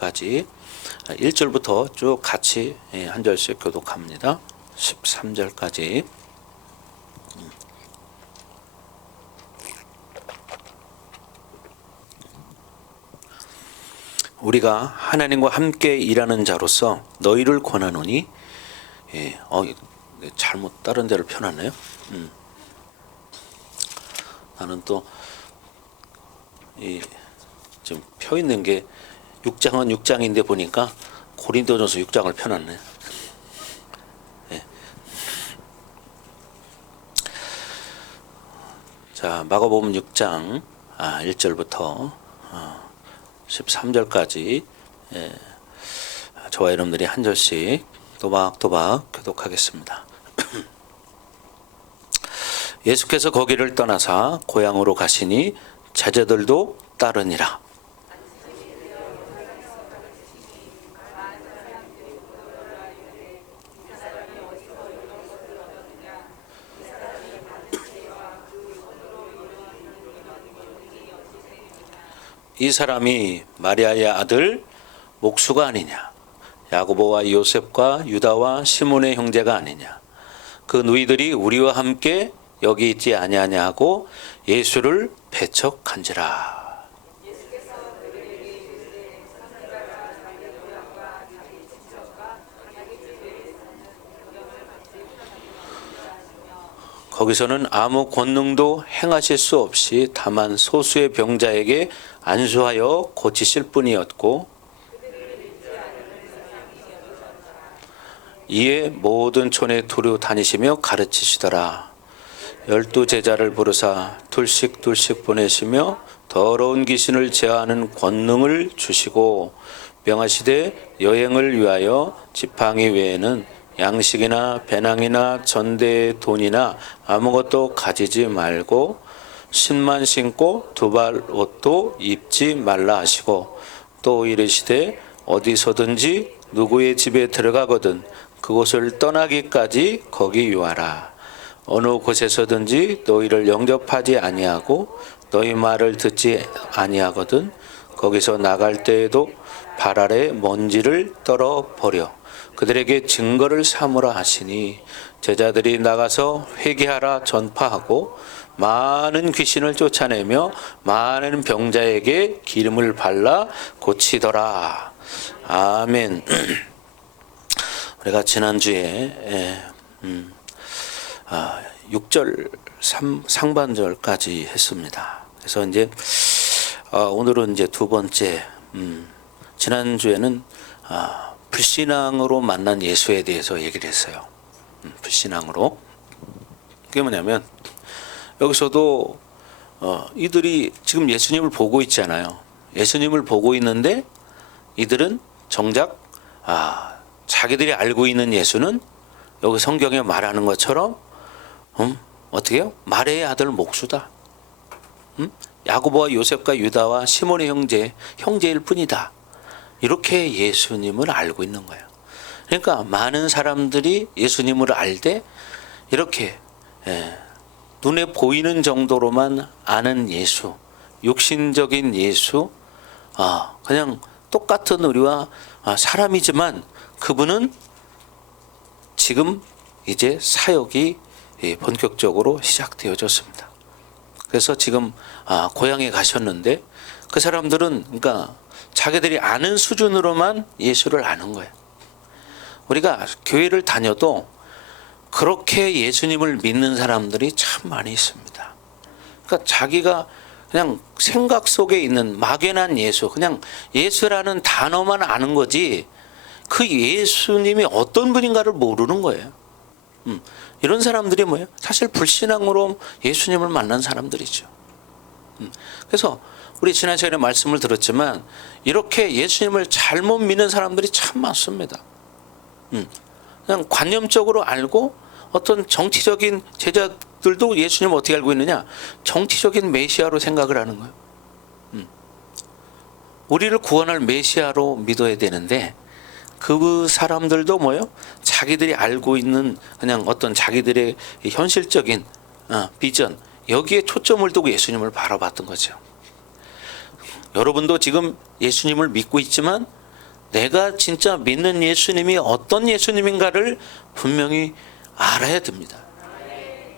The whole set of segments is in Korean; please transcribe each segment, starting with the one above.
까지 1절부터 쭉 같이 한 절씩 교독합니다. 13절까지. 우리가 하나님과 함께 일하는 자로서 너희를 권하노니, 잘못 다른 데를 펴놨네요. 나는 또 지금 펴 있는 게 6장은 6장인데 보니까 고린도전서 6장을 펴놨네. 자, 마가복음 6장 1절부터 13절까지 저와 여러분들이 한 절씩 또박또박 교독하겠습니다. 예수께서 거기를 떠나사 고향으로 가시니 제자들도 따르니라. 이 사람이 마리아의 아들 목수가 아니냐, 야고보와 요셉과 유다와 시몬의 형제가 아니냐, 그 누이들이 우리와 함께 여기 있지 아니하냐 하고 예수를 배척한지라. 거기서는 아무 권능도 행하실 수 없이 다만 소수의 병자에게 안수하여 고치실 뿐이었고, 이에 모든 촌에 두루 다니시며 가르치시더라. 12 제자를 부르사 둘씩 보내시며 더러운 귀신을 제어하는 권능을 주시고, 명하시되 여행을 위하여 지팡이 외에는 양식이나 배낭이나 전대의 돈이나 아무것도 가지지 말고 신만 신고 두 벌 옷도 입지 말라 하시고, 또 이르시되 어디서든지 누구의 집에 들어가거든 그곳을 떠나기까지 거기 유하라. 어느 곳에서든지 너희를 영접하지 아니하고 너희 말을 듣지 아니하거든 거기서 나갈 때에도 발 아래 먼지를 떨어 버려 그들에게 증거를 삼으라 하시니, 제자들이 나가서 회개하라 전파하고 많은 귀신을 쫓아내며 많은 병자에게 기름을 발라 고치더라. 아멘. 우리가 지난주에 6절 상반절까지 했습니다. 그래서 이제 오늘은 이제 두 번째, 지난주에는 불신앙으로 만난 예수에 대해서 얘기를 했어요. 불신앙으로. 그게 뭐냐면, 여기서도 이들이 지금 예수님을 보고 있잖아요. 예수님을 보고 있는데 이들은 정작 자기들이 알고 있는 예수는 여기 성경에 말하는 것처럼 어떻게 해요? 마리아의 아들 목수다. 야고보와 요셉과 유다와 시몬의 형제일 뿐이다. 이렇게 예수님을 알고 있는 거예요. 그러니까 많은 사람들이 예수님을 알되 이렇게 눈에 보이는 정도로만 아는 예수, 육신적인 예수, 그냥 똑같은 우리와 사람이지만 그분은 지금 이제 사역이 본격적으로 시작되어졌습니다. 그래서 지금 고향에 가셨는데 그 사람들은 그러니까 자기들이 아는 수준으로만 예수를 아는 거예요. 우리가 교회를 다녀도 그렇게 예수님을 믿는 사람들이 참 많이 있습니다. 그러니까 자기가 그냥 생각 속에 있는 막연한 예수, 그냥 예수라는 단어만 아는 거지 그 예수님이 어떤 분인가를 모르는 거예요. 이런 사람들이 뭐예요? 사실 불신앙으로 예수님을 만난 사람들이죠. 그래서 우리 지난 시간에 말씀을 들었지만 이렇게 예수님을 잘못 믿는 사람들이 참 많습니다. 그냥 관념적으로 알고, 어떤 정치적인 제자들도 예수님을 어떻게 알고 있느냐? 정치적인 메시아로 생각을 하는 거예요. 우리를 구원할 메시아로 믿어야 되는데 그 사람들도 뭐예요? 자기들이 알고 있는 그냥 어떤 자기들의 현실적인 비전, 여기에 초점을 두고 예수님을 바라봤던 거죠. 여러분도 지금 예수님을 믿고 있지만 내가 진짜 믿는 예수님이 어떤 예수님인가를 분명히 알아야 됩니다.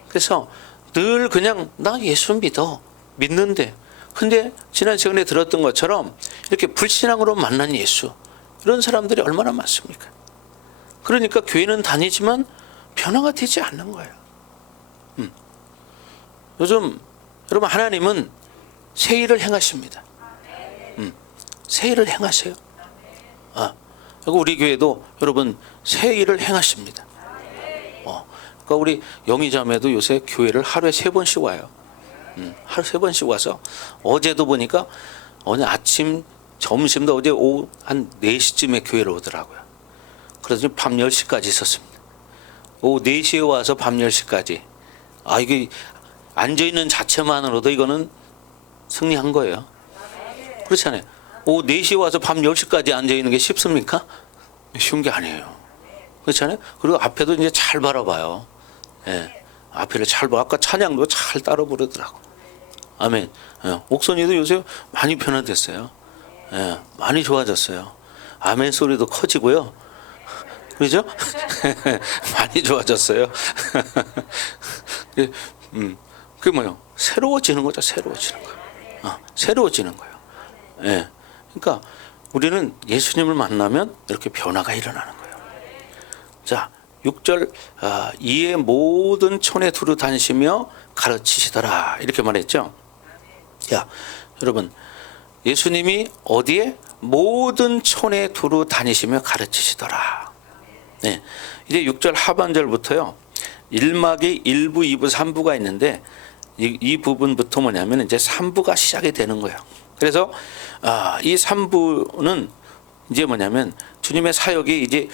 그래서 늘 그냥 나 예수 믿는데 근데 지난 시간에 들었던 것처럼 이렇게 불신앙으로 만난 예수, 이런 사람들이 얼마나 많습니까? 그러니까 교회는 다니지만 변화가 되지 않는 거예요. 요즘 여러분 하나님은 새 일을 행하십니다. 새 일을 행하세요. 그리고 우리 교회도 여러분 새 일을 행하십니다. 그러니까 우리 영희자매도 요새 교회를 하루에 3번씩 와요. 하루 3번씩 와서 어제도 보니까 오늘 아침 점심도 어제 오후 한 4시쯤에 교회를 오더라고요. 그래서 밤 10시까지 있었습니다. 오후 4시에 와서 밤 10시까지. 이게 앉아있는 자체만으로도 이거는 승리한 거예요. 그렇잖아요. 오후 4시에 와서 밤 10시까지 앉아있는 게 쉽습니까? 쉬운 게 아니에요. 그렇잖아요. 그리고 앞에도 이제 잘 바라봐요. 예. 앞에를 잘 봐. 아까 찬양도 잘 따라 부르더라고. 아멘. 옥선이도 요새 많이 변화됐어요. 예. 많이 좋아졌어요. 아멘 소리도 커지고요. 그죠? 많이 좋아졌어요. 그게 뭐예요? 새로워지는 거죠. 새로워지는 거. 새로워지는 거예요. 예. 그러니까 우리는 예수님을 만나면 이렇게 변화가 일어나는 거예요. 자, 6절 이에 모든 촌에 두루 다니시며 가르치시더라, 이렇게 말했죠. 자, 여러분 예수님이 어디에? 모든 촌에 두루 다니시며 가르치시더라. 네, 이제 6절 하반절부터요 1막이 1부, 2부, 3부가 있는데 이 부분부터 뭐냐면 이제 3부가 시작이 되는 거예요. 그래서 이 3부는 이제 뭐냐면 주님의 사역이 이제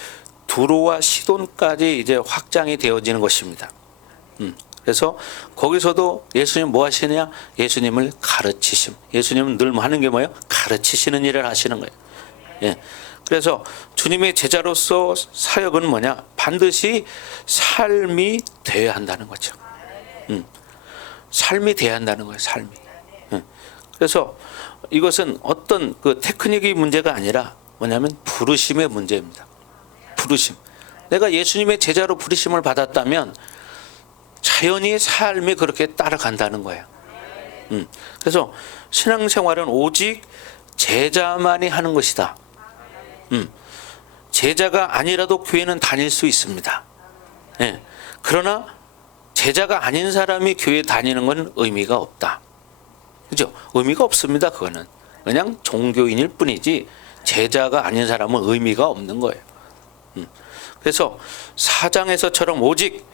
두로와 시돈까지 이제 확장이 되어지는 것입니다. 그래서 거기서도 예수님 뭐 하시느냐? 예수님을 가르치심. 예수님은 늘 하는 게 뭐예요? 가르치시는 일을 하시는 거예요. 예. 그래서 주님의 제자로서 사역은 뭐냐? 반드시 삶이 되어야 한다는 거죠. 삶이 되어야 한다는 거예요. 삶이. 그래서 이것은 어떤 그 테크닉의 문제가 아니라 뭐냐면 부르심의 문제입니다. 부르심. 내가 예수님의 제자로 부르심을 받았다면 자연히 삶이 그렇게 따라간다는 거예요. 그래서 신앙생활은 오직 제자만이 하는 것이다. 제자가 아니라도 교회는 다닐 수 있습니다. 예. 그러나 제자가 아닌 사람이 교회 다니는 건 의미가 없다. 그죠? 의미가 없습니다. 그거는 그냥 종교인일 뿐이지 제자가 아닌 사람은 의미가 없는 거예요. 그래서 4장에서처럼 오직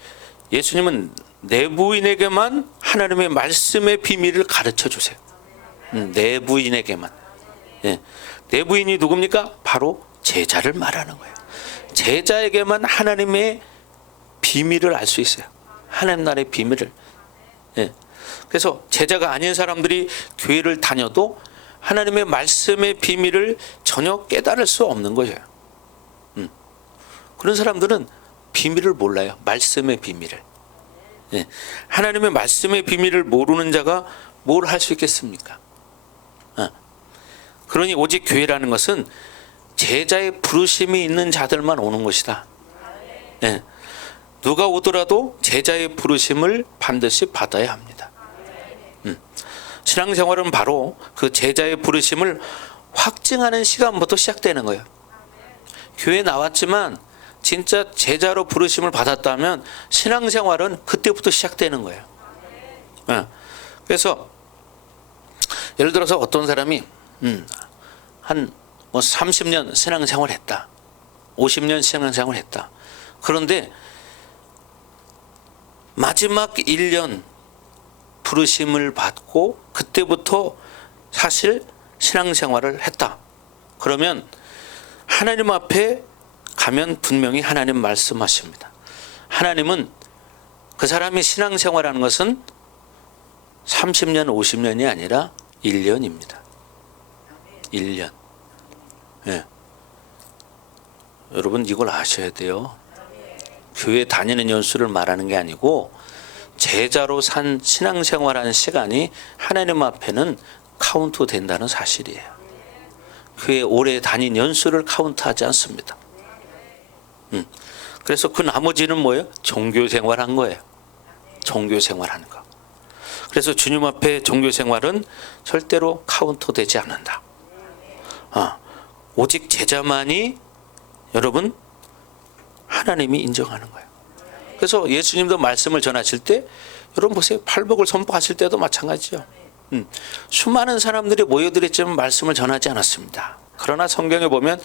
예수님은 내부인에게만 하나님의 말씀의 비밀을 가르쳐 주세요. 내부인에게만. 예. 내부인이 누굽니까? 바로 제자를 말하는 거예요. 제자에게만 하나님의 비밀을 알 수 있어요. 하나님 나라의 비밀을. 예. 그래서 제자가 아닌 사람들이 교회를 다녀도 하나님의 말씀의 비밀을 전혀 깨달을 수 없는 거예요. 그런 사람들은 비밀을 몰라요. 말씀의 비밀을. 예. 하나님의 말씀의 비밀을 모르는 자가 뭘 할 수 있겠습니까? 그러니 오직 교회라는 것은 제자의 부르심이 있는 자들만 오는 것이다. 예. 누가 오더라도 제자의 부르심을 반드시 받아야 합니다. 신앙생활은 바로 그 제자의 부르심을 확증하는 시간부터 시작되는 거예요. 교회 나왔지만 진짜 제자로 부르심을 받았다면 신앙생활은 그때부터 시작되는 거예요. 그래서 예를 들어서 어떤 사람이 한 30년 신앙생활 했다. 50년 신앙생활 했다. 그런데 마지막 1년 부르심을 받고 그때부터 사실 신앙생활을 했다. 그러면 하나님 앞에 가면 분명히 하나님 말씀하십니다. 하나님은 그 사람이 신앙생활하는 것은 30년, 50년이 아니라 1년입니다. 1년. 예. 여러분 이걸 아셔야 돼요. 교회 다니는 연수를 말하는 게 아니고 제자로 산 신앙생활하는 시간이 하나님 앞에는 카운트 된다는 사실이에요. 교회 오래 다닌 연수를 카운트하지 않습니다. 그래서 그 나머지는 뭐예요? 종교 생활한 거예요. 종교 생활하는 거. 그래서 주님 앞에 종교 생활은 절대로 카운트되지 않는다. 오직 제자만이 여러분 하나님이 인정하는 거예요. 그래서 예수님도 말씀을 전하실 때 여러분 보세요. 팔복을 선포하실 때도 마찬가지죠. 수많은 사람들이 모여들었지만 말씀을 전하지 않았습니다. 그러나 성경에 보면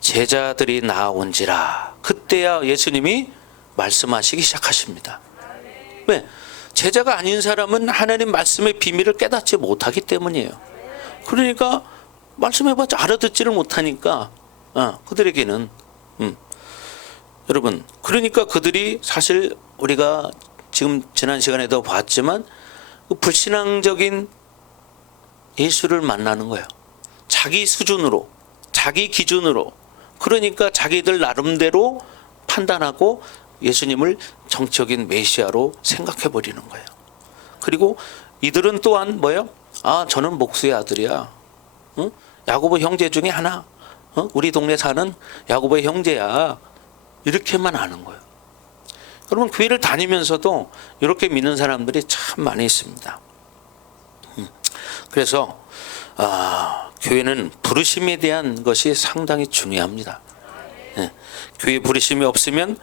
제자들이 나온지라 그때야 예수님이 말씀하시기 시작하십니다. 왜? 제자가 아닌 사람은 하나님 말씀의 비밀을 깨닫지 못하기 때문이에요. 그러니까 말씀해봤자 알아듣지를 못하니까 그들에게는 여러분 그러니까 그들이 사실 우리가 지금 지난 시간에도 봤지만 그 불신앙적인 예수를 만나는 거예요. 자기 수준으로 자기 기준으로 그러니까 자기들 나름대로 판단하고 예수님을 정적인 메시아로 생각해 버리는 거예요. 그리고 이들은 또한 뭐예요? 저는 목수의 아들이야. 야고보 형제 중에 하나. 우리 동네 사는 야고보의 형제야. 이렇게만 아는 거예요. 여러분 교회를 다니면서도 이렇게 믿는 사람들이 참 많이 있습니다. 그래서 교회는 부르심에 대한 것이 상당히 중요합니다. 교회 부르심이 없으면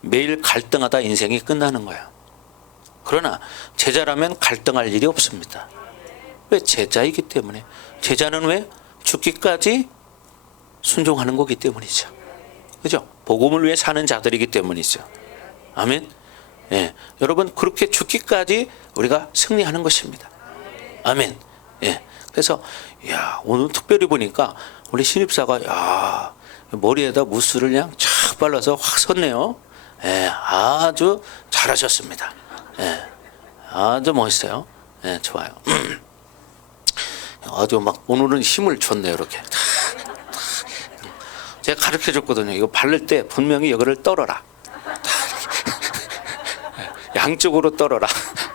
매일 갈등하다 인생이 끝나는 거야. 그러나 제자라면 갈등할 일이 없습니다. 왜? 제자이기 때문에. 제자는 왜? 죽기까지 순종하는 거기 때문이죠. 그죠? 복음을 위해 사는 자들이기 때문이죠. 아멘. 예. 여러분 그렇게 죽기까지 우리가 승리하는 것입니다. 아멘. 예. 그래서 오늘 특별히 보니까 우리 신입사가 머리에다 무스를 그냥 촥 발라서 확 섰네요. 예. 아주 잘하셨습니다. 예. 아주 멋있어요. 예. 좋아요. 아주 막 오늘은 힘을 줬네요. 이렇게. 제가 가르쳐 줬거든요. 이거 바를 때 분명히 여기를 떨어라. 양쪽으로 떨어라.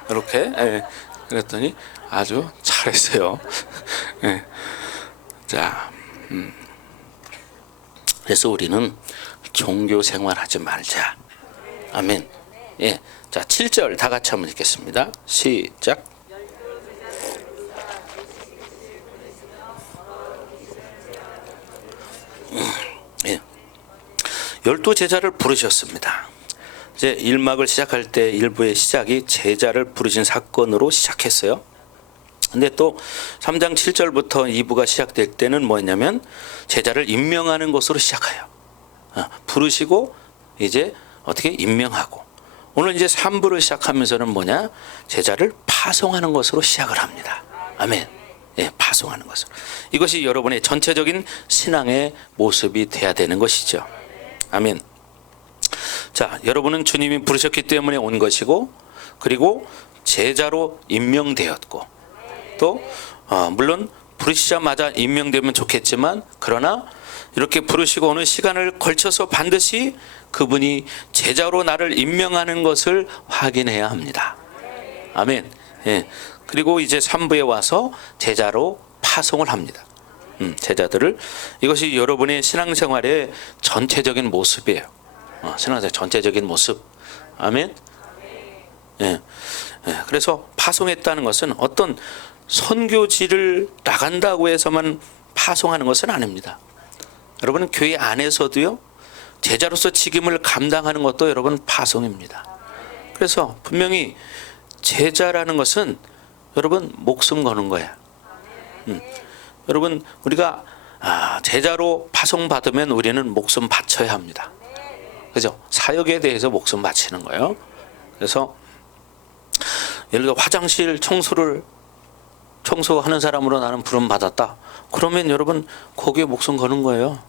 이렇게. 예. 그랬더니 아주 잘했어요. 예. 자, 그래서 우리는 종교 생활하지 말자. 아멘. 예. 자, 7절 다 같이 한번 읽겠습니다. 시작. 예. 12 제자를 부르셨습니다. 이제 1막을 시작할 때 일부의 시작이 제자를 부르신 사건으로 시작했어요. 근데 또 3장 7절부터 2부가 시작될 때는 뭐였냐면 제자를 임명하는 것으로 시작해요. 부르시고 이제 어떻게 임명하고 오늘 이제 3부를 시작하면서는 뭐냐? 제자를 파송하는 것으로 시작을 합니다. 아멘. 예, 파송하는 것으로. 이것이 여러분의 전체적인 신앙의 모습이 돼야 되는 것이죠. 아멘. 자, 여러분은 주님이 부르셨기 때문에 온 것이고 그리고 제자로 임명되었고 또 물론 부르시자마자 임명되면 좋겠지만 그러나 이렇게 부르시고 오는 시간을 걸쳐서 반드시 그분이 제자로 나를 임명하는 것을 확인해야 합니다. 아멘. 예. 그리고 이제 3부에 와서 제자로 파송을 합니다. 제자들을. 이것이 여러분의 신앙생활의 전체적인 모습이에요. 신앙생활 전체적인 모습. 아멘. 예. 예. 그래서 파송했다는 것은 어떤 선교지를 나간다고 해서만 파송하는 것은 아닙니다. 여러분 교회 안에서도요 제자로서 직임을 감당하는 것도 여러분 파송입니다. 그래서 분명히 제자라는 것은 여러분 목숨 거는 거야. 여러분 우리가 제자로 파송받으면 우리는 목숨 바쳐야 합니다. 그죠? 사역에 대해서 목숨 바치는 거예요. 그래서 예를 들어 화장실 청소하는 사람으로 나는 부름 받았다. 그러면 여러분 거기에 목숨 거는 거예요.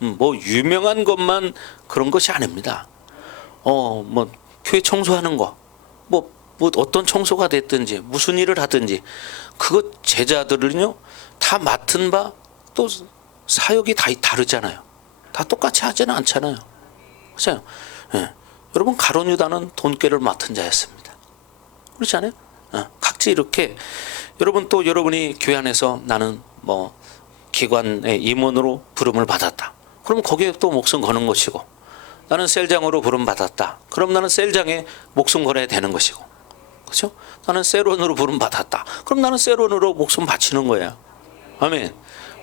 뭐 유명한 것만 그런 것이 아닙니다. 뭐 교회 청소하는 거, 뭐 어떤 청소가 됐든지 무슨 일을 하든지 그것 제자들은요 다 맡은 바 또 사역이 다 다르잖아요. 다 똑같이 하지는 않잖아요. 그렇죠? 예. 여러분 가룟 유다는 돈꾀를 맡은 자였습니다. 그렇지 않아요? 각지 이렇게 여러분 또 여러분이 교회 안에서 나는 뭐 기관의 임원으로 부름을 받았다. 그럼 거기에 또 목숨 거는 것이고, 나는 셀장으로 부름 받았다. 그럼 나는 셀장에 목숨 걸어야 되는 것이고, 그렇죠? 나는 세론으로 부름 받았다. 그럼 나는 세론으로 목숨 바치는 거야. 아멘.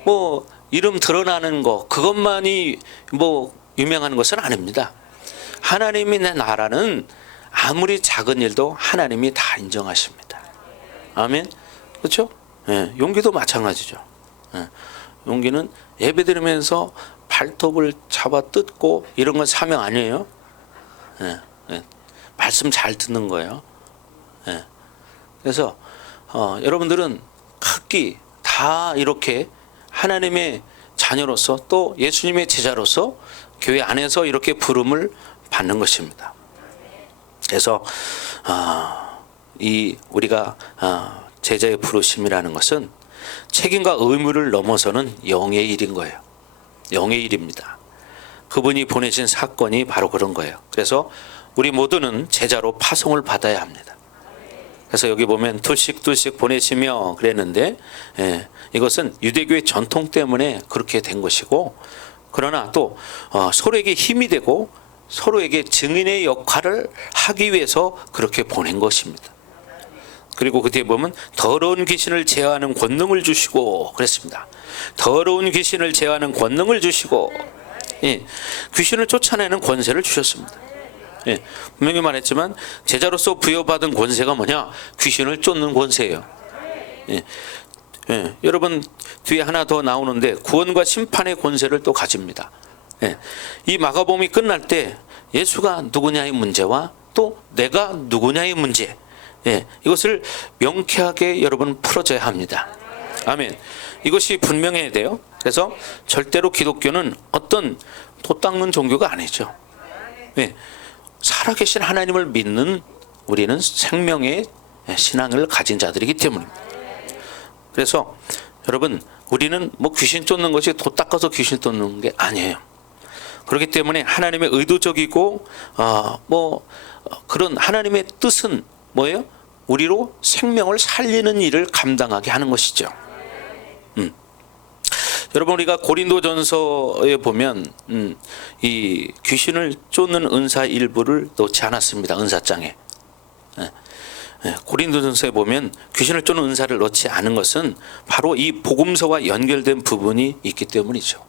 뭐 이름 드러나는 거 그것만이 뭐 유명한 것은 아닙니다. 하나님이 내 나라는 아무리 작은 일도 하나님이 다 인정하십니다. 아멘. 그렇죠? 예, 용기도 마찬가지죠. 예, 용기는 예배드리면서 발톱을 잡아 뜯고 이런 건 사명 아니에요. 예, 예, 말씀 잘 듣는 거예요. 예, 그래서 여러분들은 각기 다 이렇게 하나님의 자녀로서 또 예수님의 제자로서 교회 안에서 이렇게 부름을 받는 것입니다. 그래서 이 우리가 제자의 부르심이라는 것은 책임과 의무를 넘어서는 영의 일인 거예요. 영의 일입니다. 그분이 보내신 사건이 바로 그런 거예요. 그래서 우리 모두는 제자로 파송을 받아야 합니다. 그래서 여기 보면 둘씩 보내시며 그랬는데, 이것은 유대교의 전통 때문에 그렇게 된 것이고, 그러나 또 서로에게 힘이 되고 서로에게 증인의 역할을 하기 위해서 그렇게 보낸 것입니다. 그리고 그 뒤에 보면 더러운 귀신을 제어하는 권능을 주시고 그랬습니다. 더러운 귀신을 제어하는 권능을 주시고, 귀신을 쫓아내는 권세를 주셨습니다. 분명히 말했지만 제자로서 부여받은 권세가 뭐냐? 귀신을 쫓는 권세예요. 여러분 뒤에 하나 더 나오는데 구원과 심판의 권세를 또 가집니다. 이 마가복음이 끝날 때 예수가 누구냐의 문제와 또 내가 누구냐의 문제, 이것을 명쾌하게 여러분 풀어져야 합니다. 아멘. 이것이 분명해야 돼요. 그래서 절대로 기독교는 어떤 돛 닦는 종교가 아니죠. 살아계신 하나님을 믿는 우리는 생명의 신앙을 가진 자들이기 때문입니다. 그래서 여러분 우리는 뭐 귀신 쫓는 것이 돛 닦아서 귀신 쫓는 게 아니에요. 그렇기 때문에 하나님의 의도적이고 그런 하나님의 뜻은 뭐예요? 우리로 생명을 살리는 일을 감당하게 하는 것이죠. 여러분 우리가 고린도전서에 보면 이 귀신을 쫓는 은사 일부를 넣지 않았습니다. 은사장에. 고린도전서에 보면 귀신을 쫓는 은사를 넣지 않은 것은 바로 이 복음서와 연결된 부분이 있기 때문이죠.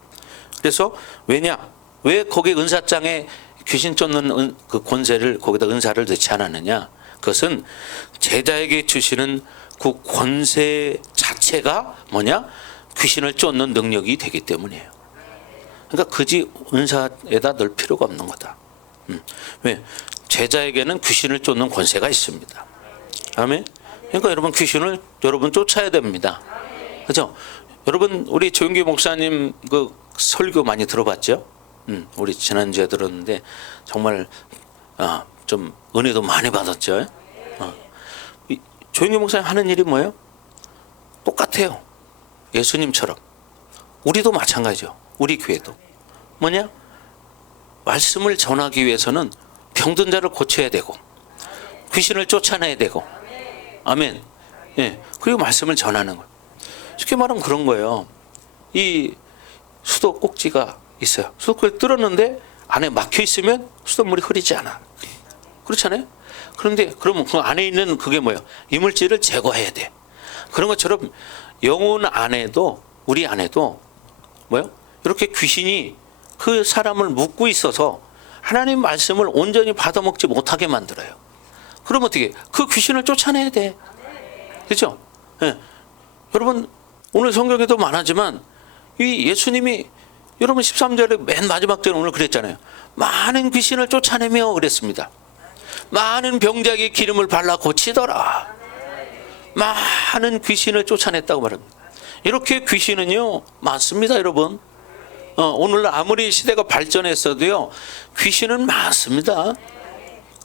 그래서 왜 거기 은사장에 귀신 쫓는 그 권세를 거기다 은사를 넣지 않았느냐? 그것은 제자에게 주시는 그 권세 자체가 뭐냐? 귀신을 쫓는 능력이 되기 때문이에요. 그러니까 굳이 은사에다 넣을 필요가 없는 거다. 왜? 제자에게는 귀신을 쫓는 권세가 있습니다. 아멘. 그러니까 여러분 귀신을 여러분 쫓아야 됩니다. 그렇죠? 여러분 우리 조용기 목사님 그 설교 많이 들어봤죠? 우리 지난주에 들었는데 정말 좀 은혜도 많이 받았죠. 조용기 목사님 하는 일이 뭐예요? 똑같아요. 예수님처럼. 우리도 마찬가지죠. 우리 교회도. 뭐냐? 말씀을 전하기 위해서는 병든 자를 고쳐야 되고 귀신을 쫓아내야 되고, 아멘. 그리고 말씀을 전하는 거예요. 쉽게 말하면 그런 거예요. 이 수도 꼭지가 있어요. 수도꼭지를 뚫었는데 안에 막혀 있으면 수돗물이 흐르지 않아. 그렇잖아요. 그런데 그러면 그 안에 있는 그게 뭐예요? 이물질을 제거해야 돼. 그런 것처럼 영혼 안에도 우리 안에도 뭐요? 이렇게 귀신이 그 사람을 묶고 있어서 하나님 말씀을 온전히 받아먹지 못하게 만들어요. 그럼 어떻게? 그 귀신을 쫓아내야 돼. 그렇죠? 여러분 오늘 성경에도 많았지만 이 예수님이 여러분 13절에 맨 마지막 절에 오늘 그랬잖아요. 많은 귀신을 쫓아내며 그랬습니다. 많은 병자에게 기름을 발라 고치더라. 많은 귀신을 쫓아냈다고 말합니다. 이렇게 귀신은요 많습니다, 여러분. 오늘 아무리 시대가 발전했어도요 귀신은 많습니다.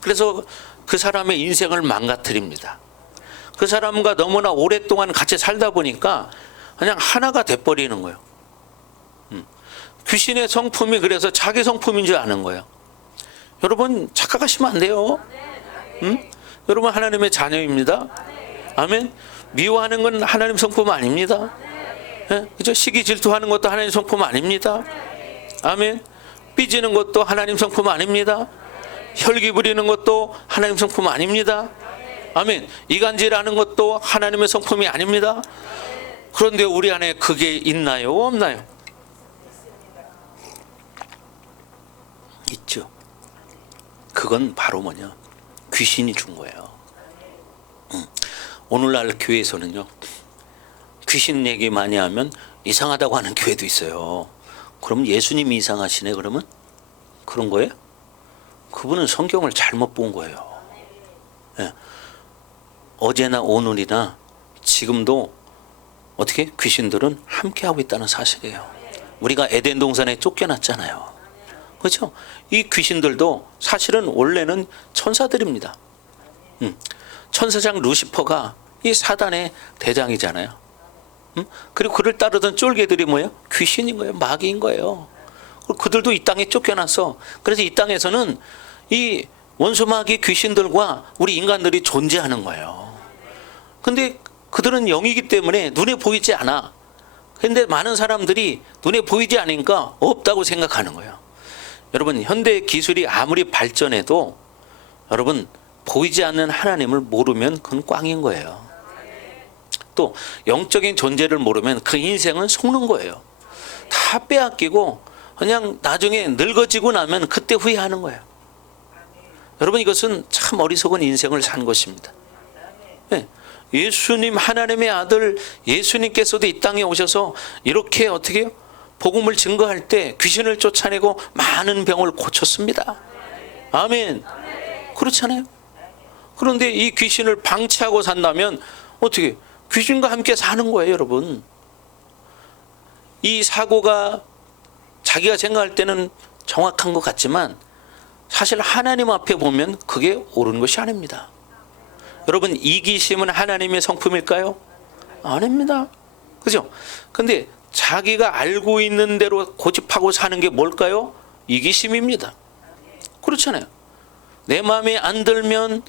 그래서 그 사람의 인생을 망가뜨립니다. 그 사람과 너무나 오랫동안 같이 살다 보니까 그냥 하나가 돼버리는 거예요. 귀신의 성품이 그래서 자기 성품인 줄 아는 거예요. 여러분 착각하시면 안 돼요. 여러분 하나님의 자녀입니다. 아멘. 미워하는 건 하나님 성품 아닙니다. 예? 그죠? 시기 질투하는 것도 하나님 성품 아닙니다. 아멘. 삐지는 것도 하나님 성품 아닙니다. 혈기 부리는 것도 하나님 성품 아닙니다. 아멘. 이간질하는 것도 하나님의 성품이 아닙니다. 그런데 우리 안에 그게 있나요? 없나요? 있죠. 그건 바로 뭐냐? 귀신이 준 거예요. 오늘날 교회에서는요, 귀신 얘기 많이 하면 이상하다고 하는 교회도 있어요. 그럼 예수님이 이상하시네 그러면? 그런 거예요? 그분은 성경을 잘못 본 거예요. 예. 어제나 오늘이나 지금도 어떻게 귀신들은 함께하고 있다는 사실이에요. 우리가 에덴 동산에 쫓겨났잖아요. 그렇죠? 이 귀신들도 사실은 원래는 천사들입니다. 천사장 루시퍼가 이 사단의 대장이잖아요. 그리고 그를 따르던 쫄개들이 뭐예요? 귀신인 거예요. 마귀인 거예요. 그들도 이 땅에 쫓겨났어. 그래서 이 땅에서는 이 원수 마귀 귀신들과 우리 인간들이 존재하는 거예요. 근데 그들은 영이기 때문에 눈에 보이지 않아. 근데 많은 사람들이 눈에 보이지 않으니까 없다고 생각하는 거예요. 여러분, 현대 기술이 아무리 발전해도 여러분, 보이지 않는 하나님을 모르면 그건 꽝인 거예요. 또 영적인 존재를 모르면 그 인생은 속는 거예요. 다 빼앗기고 그냥 나중에 늙어지고 나면 그때 후회하는 거예요. 여러분, 이것은 참 어리석은 인생을 산 것입니다. 네. 예수님, 하나님의 아들 예수님께서도 이 땅에 오셔서 이렇게 어떻게 복음을 증거할 때 귀신을 쫓아내고 많은 병을 고쳤습니다. 아멘. 그렇잖아요. 그런데 이 귀신을 방치하고 산다면 어떻게 귀신과 함께 사는 거예요, 여러분. 이 사고가 자기가 생각할 때는 정확한 것 같지만 사실 하나님 앞에 보면 그게 옳은 것이 아닙니다. 여러분, 이기심은 하나님의 성품일까요? 아닙니다. 그죠? 근데 자기가 알고 있는 대로 고집하고 사는 게 뭘까요? 이기심입니다. 그렇잖아요. 내 마음에 안 들면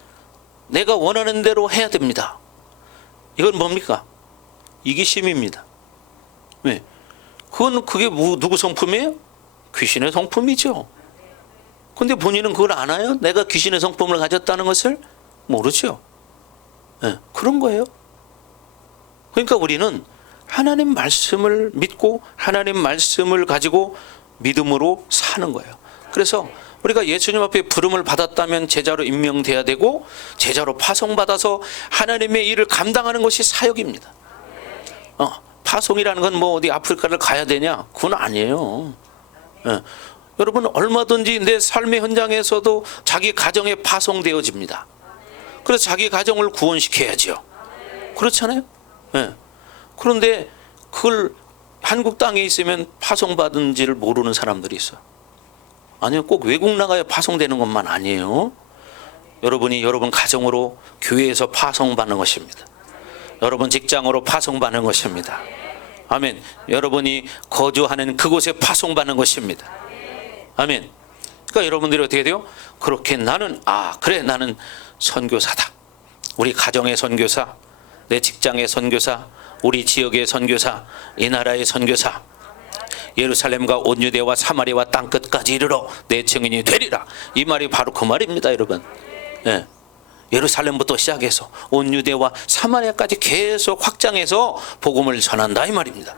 내가 원하는 대로 해야 됩니다. 이건 뭡니까? 이기심입니다. 왜? 그게 누구 성품이에요? 귀신의 성품이죠. 근데 본인은 그걸 아나요? 내가 귀신의 성품을 가졌다는 것을? 모르죠. 네, 그런 거예요. 그러니까 우리는 하나님 말씀을 믿고 하나님 말씀을 가지고 믿음으로 사는 거예요. 그래서 우리가 예수님 앞에 부름을 받았다면 제자로 임명돼야 되고 제자로 파송받아서 하나님의 일을 감당하는 것이 사역입니다. 파송이라는 건 뭐 어디 아프리카를 가야 되냐? 그건 아니에요. 여러분, 얼마든지 내 삶의 현장에서도 자기 가정에 파송되어집니다. 그래서 자기 가정을 구원시켜야죠. 그렇잖아요. 그런데 그걸 한국 땅에 있으면 파송받은지를 모르는 사람들이 있어요. 아니요, 꼭 외국 나가야 파송되는 것만 아니에요. 여러분이 여러분 가정으로 교회에서 파송받는 것입니다. 여러분 직장으로 파송받는 것입니다. 아멘. 여러분이 거주하는 그곳에 파송받는 것입니다. 아멘. 그러니까 여러분들이 어떻게 돼요? 그렇게 나는 그래, 나는 선교사다. 우리 가정의 선교사, 내 직장의 선교사, 우리 지역의 선교사, 이 나라의 선교사, 예루살렘과 온 유대와 사마리아와 땅끝까지 이르러 내 증인이 되리라. 이 말이 바로 그 말입니다, 여러분. 예루살렘부터 시작해서 온 유대와 사마리아까지 계속 확장해서 복음을 전한다, 이 말입니다.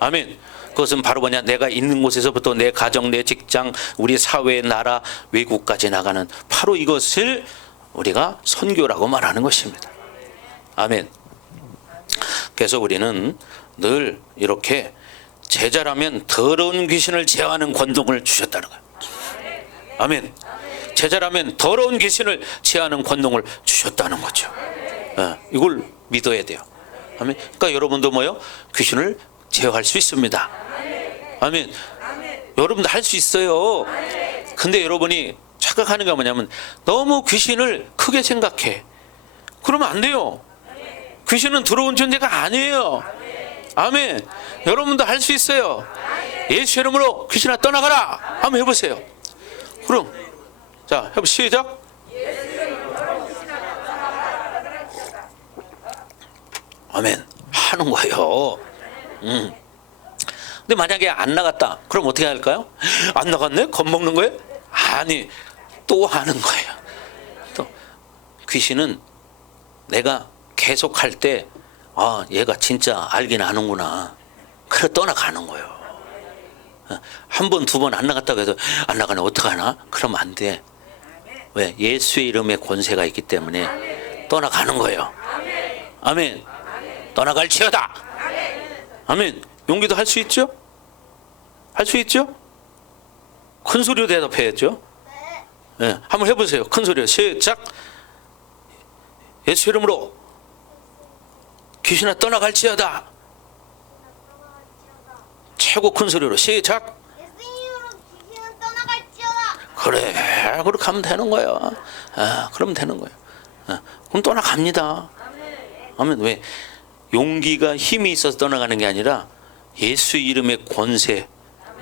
아멘. 그것은 바로 뭐냐? 내가 있는 곳에서부터 내 가정, 내 직장, 우리 사회, 나라, 외국까지 나가는 바로 이것을 우리가 선교라고 말하는 것입니다. 아멘. 그래서 우리는 늘 이렇게 제자라면 더러운 귀신을 제어하는 권능을 주셨다는 거예요. 아멘. 제자라면 더러운 귀신을 제어하는 권능을 주셨다는 거죠. 이걸 믿어야 돼요. 아멘. 그러니까 여러분도 뭐요? 귀신을 제어할 수 있습니다. 아멘. 여러분도 할 수 있어요. 근데 여러분이 착각하는 게 뭐냐면 너무 귀신을 크게 생각해. 그러면 안 돼요. 귀신은 들어온 존재가 아니에요. 아멘. 여러분도 할 수 있어요. 예수 이름으로 귀신아 떠나가라. 한번 해보세요. 그럼 자, 해보 시작. 아멘. 하는 거예요. 근데 만약에 안 나갔다. 그럼 어떻게 할까요? 안 나갔네? 겁먹는 거예요? 아니, 또 하는 거예요. 또 귀신은 내가 계속 할 때 얘가 진짜 알긴 아는구나. 그래 떠나가는 거예요. 한 번, 두 번 안 나갔다고 해서 안 나가네 어떡하나? 그러면 안 돼. 왜? 예수의 이름에 권세가 있기 때문에 떠나가는 거예요. 아멘. 떠나갈지어다. 아멘. 용기도 할 수 있죠? 할 수 있죠? 큰 소리로 대답해야죠. 네, 한번 해보세요. 큰 소리로 시작. 예수 이름으로 귀신아 떠나갈지어다. 최고 큰 소리로 시작. 예수 이름으로 귀신은 떠나갈지어다. 그래, 그렇게 하면 되는 거예요. 그러면 되는 거예요. 그럼 떠나갑니다. 아멘. 왜? 용기가 힘이 있어서 떠나가는 게 아니라 예수 이름의 권세,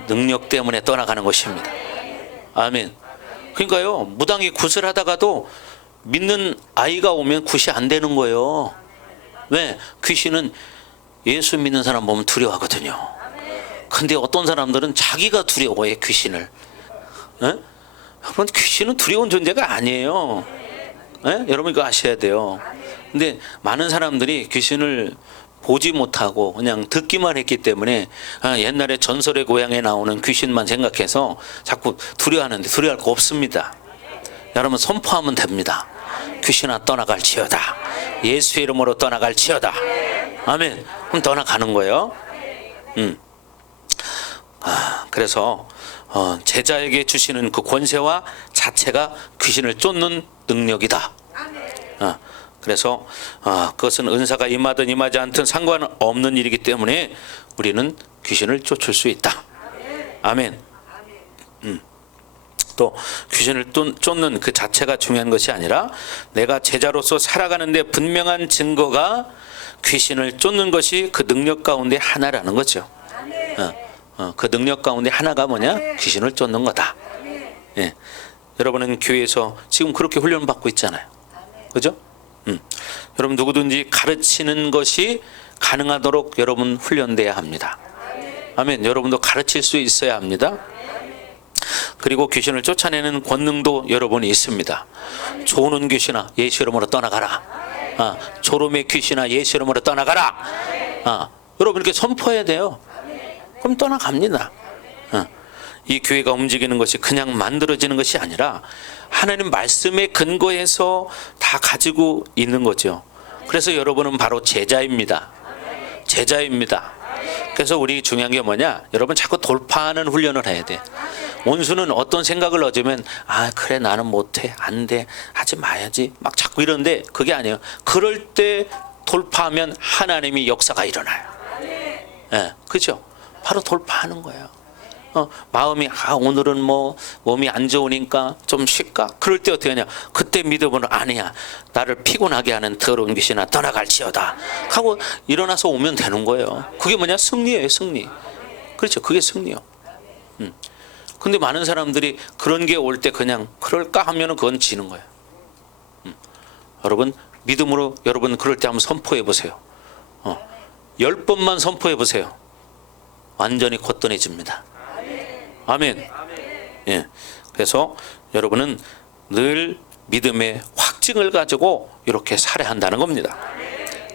능력 때문에 떠나가는 것입니다. 아멘. 그러니까요, 무당이 굿을 하다가도 믿는 아이가 오면 굿이 안 되는 거예요. 왜? 귀신은 예수 믿는 사람 보면 두려워하거든요. 근데 어떤 사람들은 자기가 두려워해, 귀신을. 여러분, 귀신은 두려운 존재가 아니에요. 여러분 이거 아셔야 돼요. 근데 많은 사람들이 귀신을 보지 못하고 그냥 듣기만 했기 때문에 옛날에 전설의 고향에 나오는 귀신만 생각해서 자꾸 두려워하는데 두려워할 거 없습니다. 여러분 선포하면 됩니다. 귀신아 떠나갈지어다. 예수의 이름으로 떠나갈지어다. 아멘. 그럼 떠나가는 거예요. 그래서 제자에게 주시는 그 권세와 자체가 귀신을 쫓는 능력이다. 그래서 그것은 은사가 임하든 임하지 않든 상관없는 일이기 때문에 우리는 귀신을 쫓을 수 있다. 아멘. 또 귀신을 쫓는 그 자체가 중요한 것이 아니라 내가 제자로서 살아가는데 분명한 증거가 귀신을 쫓는 것이 그 능력 가운데 하나라는 거죠. 그 능력 가운데 하나가 뭐냐? 귀신을 쫓는 거다. 예. 여러분은 교회에서 지금 그렇게 훈련을 받고 있잖아요. 그죠? 여러분 누구든지 가르치는 것이 가능하도록 여러분 훈련돼야 합니다. 아멘. 여러분도 가르칠 수 있어야 합니다. 그리고 귀신을 쫓아내는 권능도 여러분이 있습니다. 조는 귀신아 예수 이름으로 떠나가라. 조름의 귀신아 예수 이름으로 떠나가라. 여러분 이렇게 선포해야 돼요. 그럼 떠나갑니다. 이 교회가 움직이는 것이 그냥 만들어지는 것이 아니라 하나님 말씀에 근거해서 다 가지고 있는 거죠. 그래서 여러분은 바로 제자입니다. 제자입니다. 그래서 우리 중요한 게 뭐냐? 여러분 자꾸 돌파하는 훈련을 해야 돼. 원수는 어떤 생각을 얻으면 그래 나는 못해 안돼 하지 마야지 막 자꾸 이러는데 그게 아니에요. 그럴 때 돌파하면 하나님이 역사가 일어나요. 그렇죠? 바로 돌파하는 거예요. 마음이 오늘은 뭐 몸이 안 좋으니까 좀 쉴까? 그럴 때 어떻게 하냐? 그때 믿음은 아니야. 나를 피곤하게 하는 더러운 귀신아 떠나갈지어다 하고 일어나서 오면 되는 거예요. 그게 뭐냐? 승리예요, 승리. 그렇죠? 그게 승리요. 근데 많은 사람들이 그런 게 올 때 그냥 그럴까 하면은 그건 지는 거예요. 여러분 믿음으로 여러분 그럴 때 한번 선포해 보세요. 10번만 선포해 보세요. 완전히 곧던해집니다. 아멘. 예. 그래서 여러분은 늘 믿음의 확증을 가지고 이렇게 살아야 한다는 겁니다.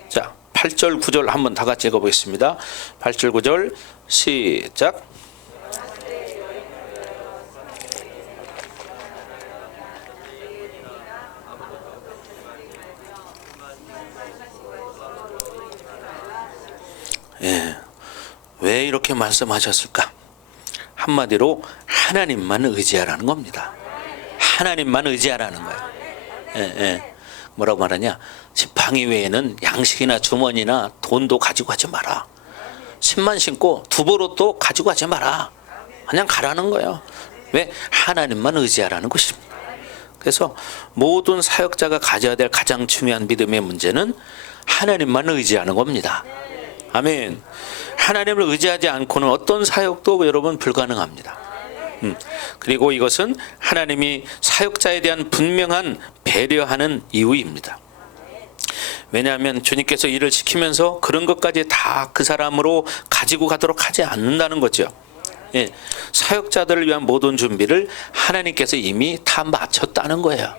자, 8절 9절 한번 다 같이 읽어보겠습니다. 8절 9절 시작. 예. 왜 이렇게 말씀하셨을까? 한마디로 하나님만 의지하라는 겁니다. 하나님만 의지하라는 거예요. 뭐라고 말하냐? 지팡이 외에는 양식이나 주머니나 돈도 가지고 가지 마라. 신만 신고 두보로도 가지고 가지 마라. 그냥 가라는 거예요. 왜? 하나님만 의지하라는 것입니다. 그래서 모든 사역자가 가져야 될 가장 중요한 믿음의 문제는 하나님만 의지하는 겁니다. 아멘. 하나님을 의지하지 않고는 어떤 사역도 여러분 불가능합니다. 그리고 이것은 하나님이 사역자에 대한 분명한 배려하는 이유입니다. 왜냐하면 주님께서 일을 시키면서 그런 것까지 다 그 사람으로 가지고 가도록 하지 않는다는 거죠. 예, 사역자들을 위한 모든 준비를 하나님께서 이미 다 마쳤다는 거예요.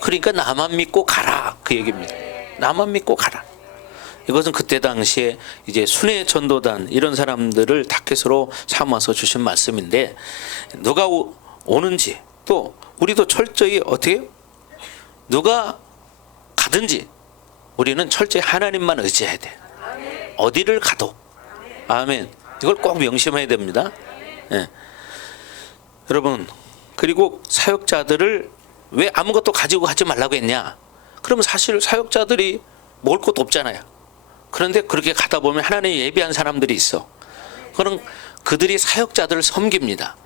그러니까 나만 믿고 가라, 그 얘기입니다. 나만 믿고 가라. 이것은 그때 당시에 이제 순회 전도단 이런 사람들을 타켓으로 삼아서 주신 말씀인데, 누가 오는지 또 우리도 철저히 어떻게 해요? 누가 가든지 우리는 철저히 하나님만 의지해야 돼. 어디를 가도. 아멘. 이걸 꼭 명심해야 됩니다. 예. 여러분, 그리고 사역자들을 왜 아무것도 가지고 가지 말라고 했냐? 그러면 사실 사역자들이 먹을 것도 없잖아요. 그런데 그렇게 가다 보면 하나님이 예비한 사람들이 있어. 그럼 그들이 사역자들을 섬깁니다.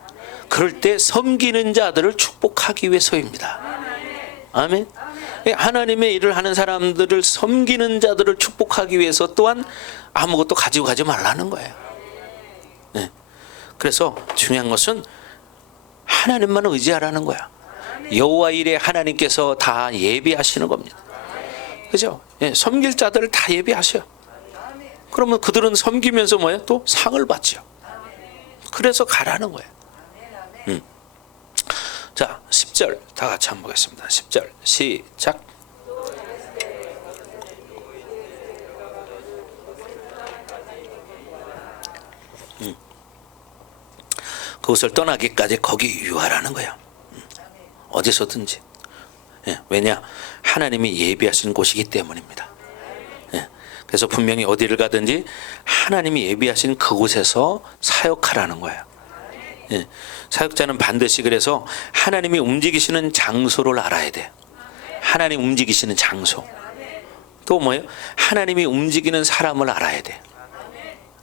그럴 때 섬기는 자들을 축복하기 위해서입니다. 아멘. 하나님의 일을 하는 사람들을 섬기는 자들을 축복하기 위해서 또한 아무것도 가지고 가지 말라는 거예요. 네. 그래서 중요한 것은 하나님만 의지하라는 거야. 여호와 일에 하나님께서 다 예비하시는 겁니다. 그죠? 예, 섬길 자들을 다 예비하셔. 그러면 그들은 섬기면서 뭐예요? 또 상을 받죠. 그래서 가라는 거예요. 자, 10절 다 같이 한번 보겠습니다. 10절 시작. 그곳을 떠나기까지 거기 유하라는 거예요. 어디서든지. 예, 왜냐? 하나님이 예비하신 곳이기 때문입니다. 예, 그래서 분명히 어디를 가든지 하나님이 예비하신 그곳에서 사역하라는 거예요. 예, 사역자는 반드시 그래서 하나님이 움직이시는 장소를 알아야 돼. 하나님 움직이시는 장소. 또 뭐예요? 하나님이 움직이는 사람을 알아야 돼.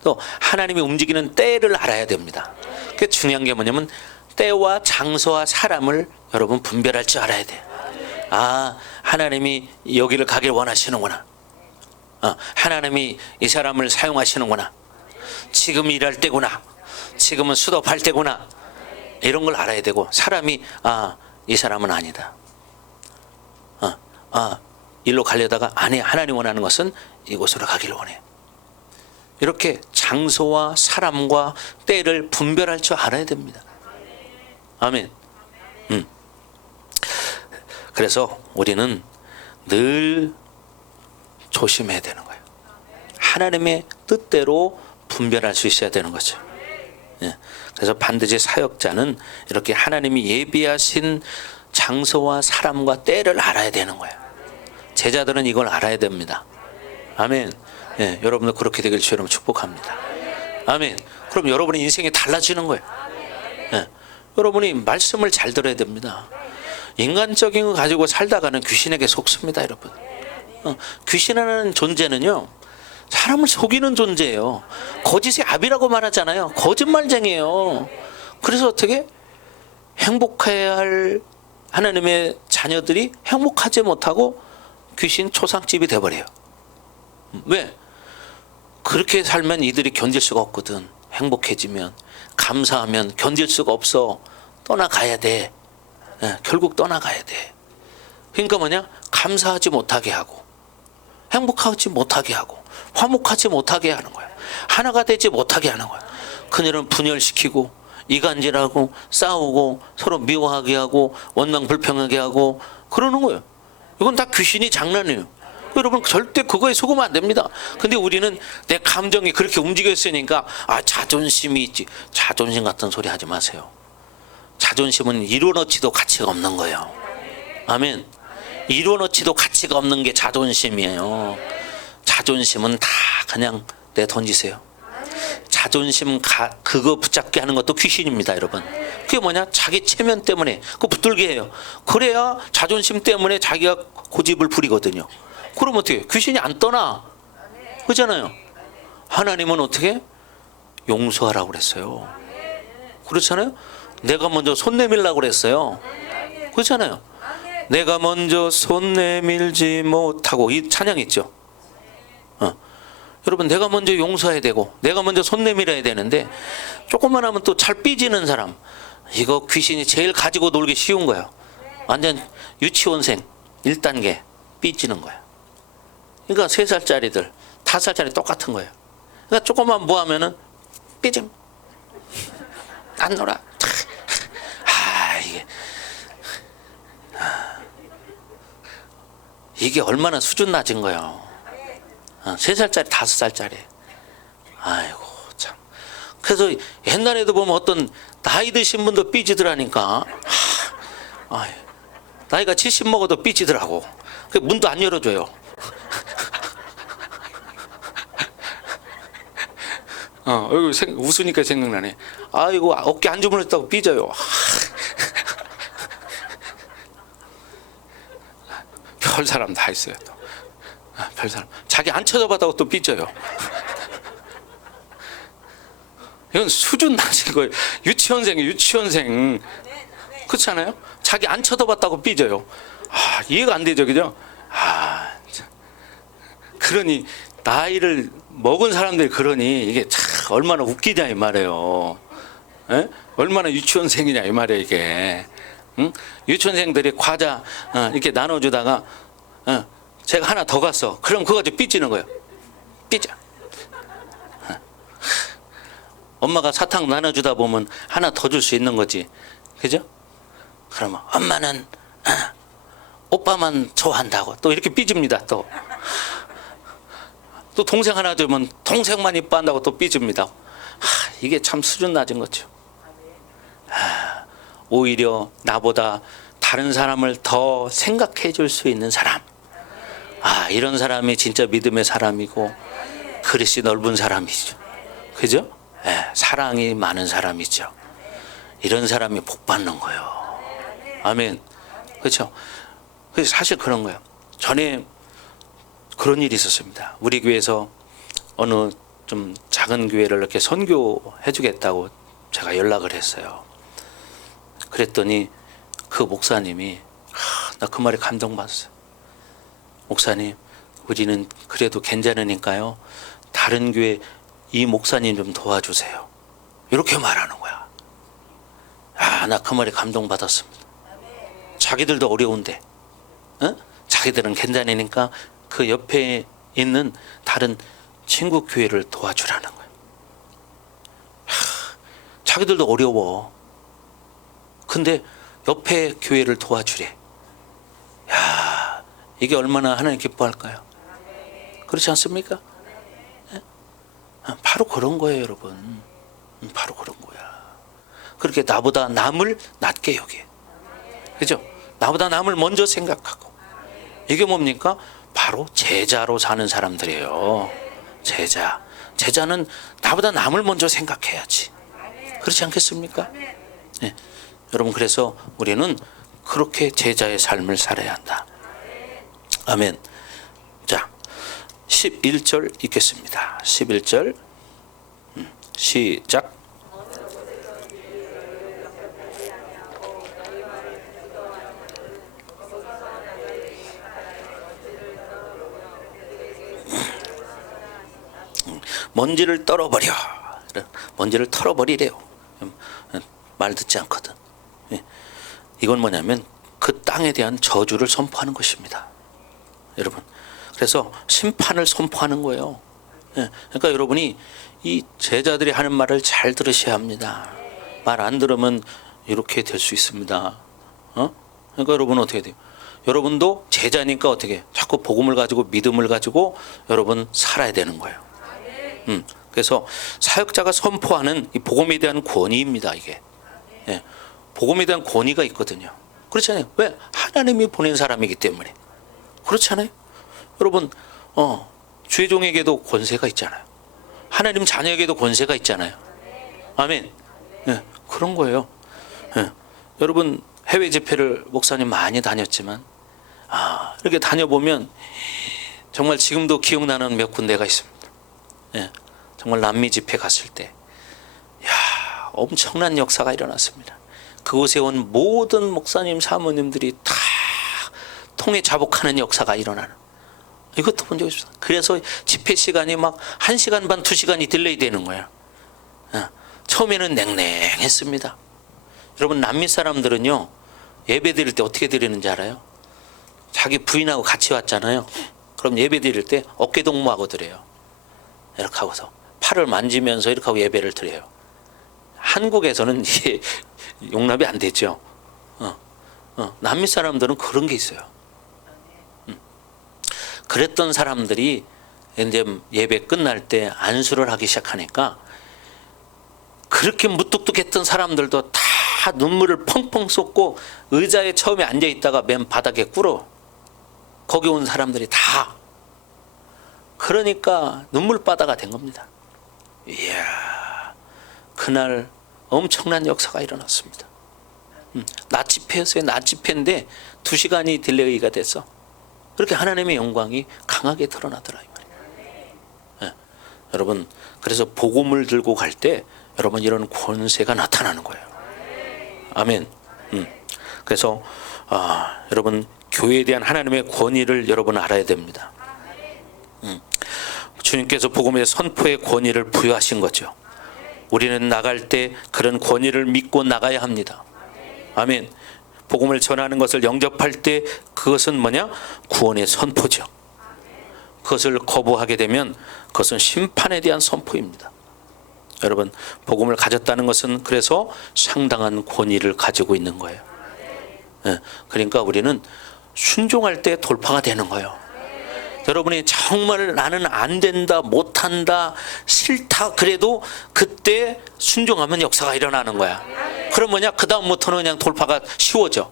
또 하나님이 움직이는 때를 알아야 됩니다. 그 중요한 게 뭐냐면 때와 장소와 사람을 여러분 분별할 줄 알아야 돼. 아, 하나님이 여기를 가길 원하시는구나. 하나님이 이 사람을 사용하시는구나. 지금 일할 때구나. 지금은 수도할 때구나. 이런 걸 알아야 되고, 사람이 이 사람은 아니다. 일로 가려다가 아니, 하나님 원하는 것은 이곳으로 가기를 원해. 이렇게 장소와 사람과 때를 분별할 줄 알아야 됩니다. 아멘. 그래서 우리는 늘 조심해야 되는 거예요. 하나님의 뜻대로 분별할 수 있어야 되는 거죠. 예. 그래서 반드시 사역자는 이렇게 하나님이 예비하신 장소와 사람과 때를 알아야 되는 거예요. 제자들은 이걸 알아야 됩니다. 아멘. 예, 여러분도 그렇게 되길 주님으로 축복합니다. 아멘. 그럼 여러분의 인생이 달라지는 거예요. 예, 여러분이 말씀을 잘 들어야 됩니다. 인간적인 거 가지고 살다가는 귀신에게 속습니다, 여러분. 귀신이라는 존재는요, 사람을 속이는 존재예요. 거짓의 압이라고 말하잖아요. 거짓말쟁이에요. 그래서 어떻게 행복해야 할 하나님의 자녀들이 행복하지 못하고 귀신 초상집이 돼버려요. 왜? 그렇게 살면 이들이 견딜 수가 없거든. 행복해지면, 감사하면 견딜 수가 없어. 떠나가야 돼. 예, 결국 떠나가야 돼. 그러니까 뭐냐? 감사하지 못하게 하고, 행복하지 못하게 하고, 화목하지 못하게 하는 거야. 하나가 되지 못하게 하는 거야. 그녀는 분열시키고, 이간질하고, 싸우고, 서로 미워하게 하고, 원망불평하게 하고, 그러는 거예요. 이건 다 귀신이 장난이에요. 여러분 절대 그거에 속으면 안 됩니다. 근데 우리는 내 감정이 그렇게 움직여 있으니까 자존심이 있지. 자존심 같은 소리 하지 마세요. 자존심은 이루어놓지도 가치가 없는 거예요. 아멘. 이루어놓지도 가치가 없는 게 자존심이에요. 자존심은 다 그냥 내던지세요. 자존심 그거 붙잡게 하는 것도 귀신입니다, 여러분. 그게 뭐냐? 자기 체면 때문에 그거 붙들게 해요. 그래야 자존심 때문에 자기가 고집을 부리거든요. 그럼 어떻게? 귀신이 안 떠나. 그렇잖아요. 하나님은 어떻게? 용서하라고 그랬어요. 그렇잖아요. 내가 먼저 손 내밀라고 그랬어요. 그렇잖아요. 내가 먼저 손 내밀지 못하고, 이 찬양 있죠. 여러분, 내가 먼저 용서해야 되고 내가 먼저 손 내밀어야 되는데, 조금만 하면 또 잘 삐지는 사람, 이거 귀신이 제일 가지고 놀기 쉬운 거예요. 완전 유치원생 1단계 삐지는 거야. 그러니까 3살짜리들, 5살짜리 똑같은 거예요. 그러니까 조금만 뭐 하면은 삐짐. 안 놀아. 이게 얼마나 수준 낮은 거예요. 3살짜리, 5살짜리. 아이고 참. 그래서 옛날에도 보면 어떤 나이 드신 분도 삐지더라니까. 나이가 70 먹어도 삐지더라고. 그 문도 안 열어줘요. 여기 웃으니까 생각나네. 아이고 어깨 안 주물렀다고 삐져요. 별 사람 다 있어요. 또. 별 사람 자기 안 쳐다봤다고 또 삐져요. 이건 수준 낮은 거예요. 유치원생. 그렇지 않아요? 자기 안 쳐다봤다고 삐져요. 이해가 안 되죠, 그죠? 참. 그러니 나이를 먹은 사람들이 그러니 이게 참 얼마나 웃기냐 이 말이에요. 에? 얼마나 유치원생이냐 이 말이에요 이게. 응? 유치원생들이 과자 이렇게 나눠주다가 제가 하나 더 갔어. 그럼 그거 가지고 삐지는 거예요. 삐져. 엄마가 사탕 나눠주다 보면 하나 더 줄 수 있는 거지. 그죠? 그러면 엄마는 오빠만 좋아한다고 또 이렇게 삐집니다. 또 동생 하나 주면 동생만 이뻐한다고 또 삐집니다. 이게 참 수준 낮은 거죠. 오히려 나보다 다른 사람을 더 생각해 줄 수 있는 사람. 이런 사람이 진짜 믿음의 사람이고 그릇이 넓은 사람이죠. 그죠? 사랑이 많은 사람이죠. 이런 사람이 복 받는 거예요. 아멘. 그렇죠? 그래서 사실 그런 거예요. 전에 그런 일이 있었습니다. 우리 교회에서 어느 좀 작은 교회를 이렇게 선교해 주겠다고 제가 연락을 했어요. 그랬더니 그 목사님이 나 그 말에 감동받았어요. 목사님, 우리는 그래도 괜찮으니까요. 다른 교회 이 목사님 좀 도와주세요. 이렇게 말하는 거야. 나 그 말에 감동받았습니다. 자기들도 어려운데 자기들은 괜찮으니까 그 옆에 있는 다른 친구 교회를 도와주라는 거야. 자기들도 어려워. 근데 옆에 교회를 도와주래. 이게 얼마나 하나님 기뻐할까요? 그렇지 않습니까? 바로 그런 거예요, 여러분. 바로 그런 거야. 그렇게 나보다 남을 낮게 여기. 그죠? 나보다 남을 먼저 생각하고. 이게 뭡니까? 바로 제자로 사는 사람들이에요. 제자. 제자는 나보다 남을 먼저 생각해야지. 그렇지 않겠습니까? 네. 여러분, 그래서 우리는 그렇게 제자의 삶을 살아야 한다. 아멘. 자, 11절 읽겠습니다. 11절 시작. 먼지를 떨어버려. 먼지를 털어버리래요. 말 듣지 않거든. 이건 뭐냐면 그 땅에 대한 저주를 선포하는 것입니다. 여러분, 그래서 심판을 선포하는 거예요. 그러니까 여러분이 이 제자들이 하는 말을 잘 들으셔야 합니다. 말 안 들으면 이렇게 될 수 있습니다. 그러니까 여러분 어떻게 돼요? 여러분도 제자니까 어떻게 자꾸 복음을 가지고 믿음을 가지고 여러분 살아야 되는 거예요. 그래서 사역자가 선포하는 이 복음에 대한 권위입니다. 이게 복음에 대한 권위가 있거든요. 그렇잖아요. 왜? 하나님이 보낸 사람이기 때문에. 그렇잖아요. 여러분 주의 종에게도 권세가 있잖아요. 하나님 자녀에게도 권세가 있잖아요. 아멘. 그런 거예요. 여러분 해외 집회를 목사님 많이 다녔지만 이렇게 다녀보면 정말 지금도 기억나는 몇 군데가 있습니다. 정말 남미 집회 갔을 때 엄청난 역사가 일어났습니다. 그곳에 온 모든 목사님 사모님들이 다 통해 자복하는 역사가 일어나는, 이것도 본 적이 없어요. 그래서 집회 시간이 막 1시간 반 2시간이 딜레이 되는 거예요. 처음에는 냉랭했습니다. 여러분 남미 사람들은요 예배 드릴 때 어떻게 드리는지 알아요? 자기 부인하고 같이 왔잖아요. 그럼 예배 드릴 때 어깨 동무하고 드려요. 이렇게 하고서 팔을 만지면서 이렇게 하고 예배를 드려요. 한국에서는 이게 용납이 안 되죠. 남미 사람들은 그런 게 있어요. 그랬던 사람들이 이제 예배 끝날 때 안수를 하기 시작하니까 그렇게 무뚝뚝했던 사람들도 다 눈물을 펑펑 쏟고 의자에 처음에 앉아 있다가 맨 바닥에 꿇어. 거기 온 사람들이 다. 그러니까 눈물바다가 된 겁니다. 이야, 그날 엄청난 역사가 일어났습니다. 낮 집회였어요. 낮 집회인데 2시간이 딜레이가 됐어. 그렇게 하나님의 영광이 강하게 드러나더라 이 말이에요. 예. 여러분, 그래서 복음을 들고 갈 때 여러분 이런 권세가 나타나는 거예요. 아멘. 그래서 여러분 교회에 대한 하나님의 권위를 여러분 알아야 됩니다. 주님께서 복음의 선포의 권위를 부여하신 거죠. 우리는 나갈 때 그런 권위를 믿고 나가야 합니다. 아멘. 복음을 전하는 것을 영접할 때 그것은 뭐냐? 구원의 선포죠. 그것을 거부하게 되면 그것은 심판에 대한 선포입니다. 여러분, 복음을 가졌다는 것은 그래서 상당한 권위를 가지고 있는 거예요. 예, 그러니까 우리는 순종할 때 돌파가 되는 거예요. 여러분이 정말 나는 안 된다, 못한다, 싫다 그래도 그때 순종하면 역사가 일어나는 거야. 그럼 뭐냐? 그 다음부터는 그냥 돌파가 쉬워져.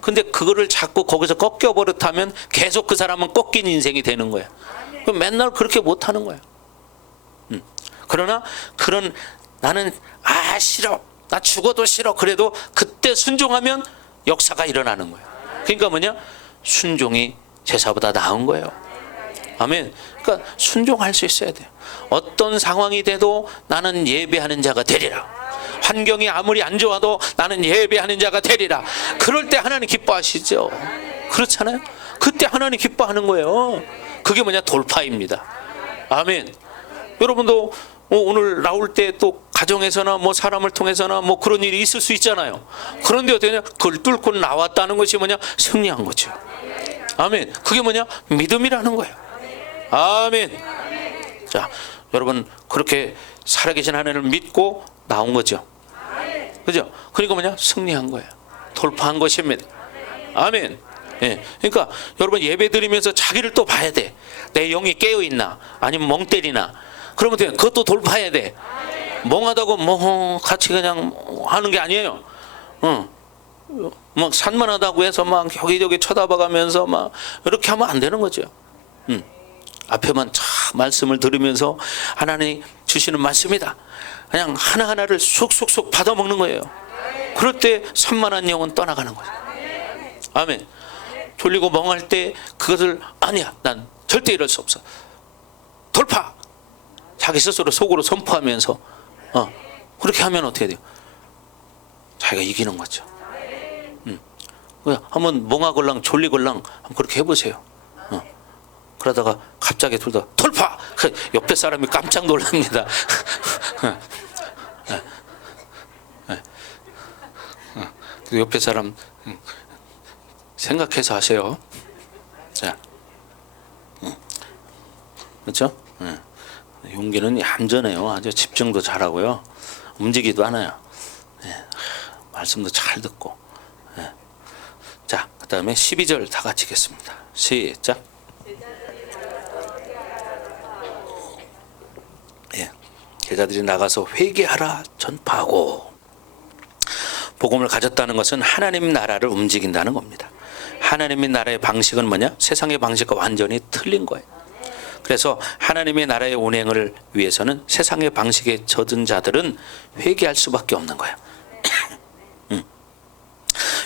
근데 그거를 자꾸 거기서 꺾여 버릇하면 계속 그 사람은 꺾인 인생이 되는 거야. 그럼 맨날 그렇게 못하는 거야. 그러나 그런 나는 싫어, 나 죽어도 싫어 그래도 그때 순종하면 역사가 일어나는 거야. 그러니까 뭐냐? 순종이 제사보다 나은 거예요. 아멘. 그러니까 순종할 수 있어야 돼요. 어떤 상황이 돼도 나는 예배하는 자가 되리라. 환경이 아무리 안 좋아도 나는 예배하는 자가 되리라. 그럴 때 하나님 기뻐하시죠. 그렇잖아요. 그때 하나님 기뻐하는 거예요. 그게 뭐냐? 돌파입니다. 아멘. 여러분도 오늘 나올 때 또 가정에서나 뭐 사람을 통해서나 뭐 그런 일이 있을 수 있잖아요. 그런데 어떻게 되냐? 그걸 뚫고 나왔다는 것이 뭐냐? 승리한 거죠. 아멘. 그게 뭐냐? 믿음이라는 거예요. 아멘. 자, 여러분 그렇게 살아계신 하나님을 믿고 나온 거죠. 그죠? 그러니까 뭐냐? 승리한 거예요. 돌파한 것입니다. 아멘. 예. 그러니까 여러분 예배 드리면서 자기를 또 봐야 돼. 내 영이 깨어 있나? 아니면 멍 때리나? 그러면 돼. 그것도 돌파해야 돼. 멍하다고 뭐 같이 그냥 하는 게 아니에요. 막 산만하다고 해서 막 여기저기 쳐다봐가면서 막 이렇게 하면 안 되는 거죠. 앞에만 참 말씀을 들으면서 하나님 주시는 말씀이다. 그냥 하나하나를 쏙쏙쏙 받아먹는 거예요. 그럴 때 산만한 영은 떠나가는 거죠. 아멘. 졸리고 멍할 때 그것을 아니야, 난 절대 이럴 수 없어. 돌파. 자기 스스로 속으로 선포하면서 그렇게 하면 어떻게 돼요? 자기가 이기는 거죠. 한번 멍하걸랑 졸리걸랑 한번 그렇게 해보세요. 그러다가 갑자기 둘 다 돌파! 옆에 사람이 깜짝 놀랍니다. 옆에 사람 생각해서 하세요. 자, 그렇죠? 용기는 얌전해요. 아주 집중도 잘하고요. 움직이도 않아요. 말씀도 잘 듣고. 자, 그 다음에 12절 다 같이 읽겠습니다. 시작. 제자들이 나가서 회개하라 전파하고. 복음을 가졌다는 것은 하나님 나라를 움직인다는 겁니다. 하나님의 나라의 방식은 뭐냐? 세상의 방식과 완전히 틀린 거예요. 그래서 하나님의 나라의 운행을 위해서는 세상의 방식에 젖은 자들은 회개할 수밖에 없는 거예요.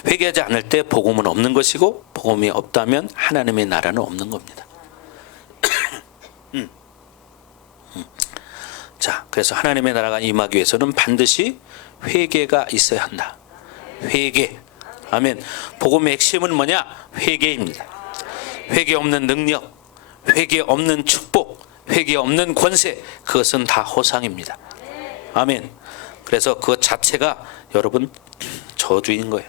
회개하지 않을 때 복음은 없는 것이고, 복음이 없다면 하나님의 나라는 없는 겁니다. 자, 그래서 하나님의 나라가 임하기 위해서는 반드시 회개가 있어야 한다. 회개. 아멘. 복음의 핵심은 뭐냐? 회개입니다. 회개 없는 능력, 회개 없는 축복, 회개 없는 권세, 그것은 다 허상입니다. 아멘. 그래서 그것 자체가 여러분 저주인 거예요.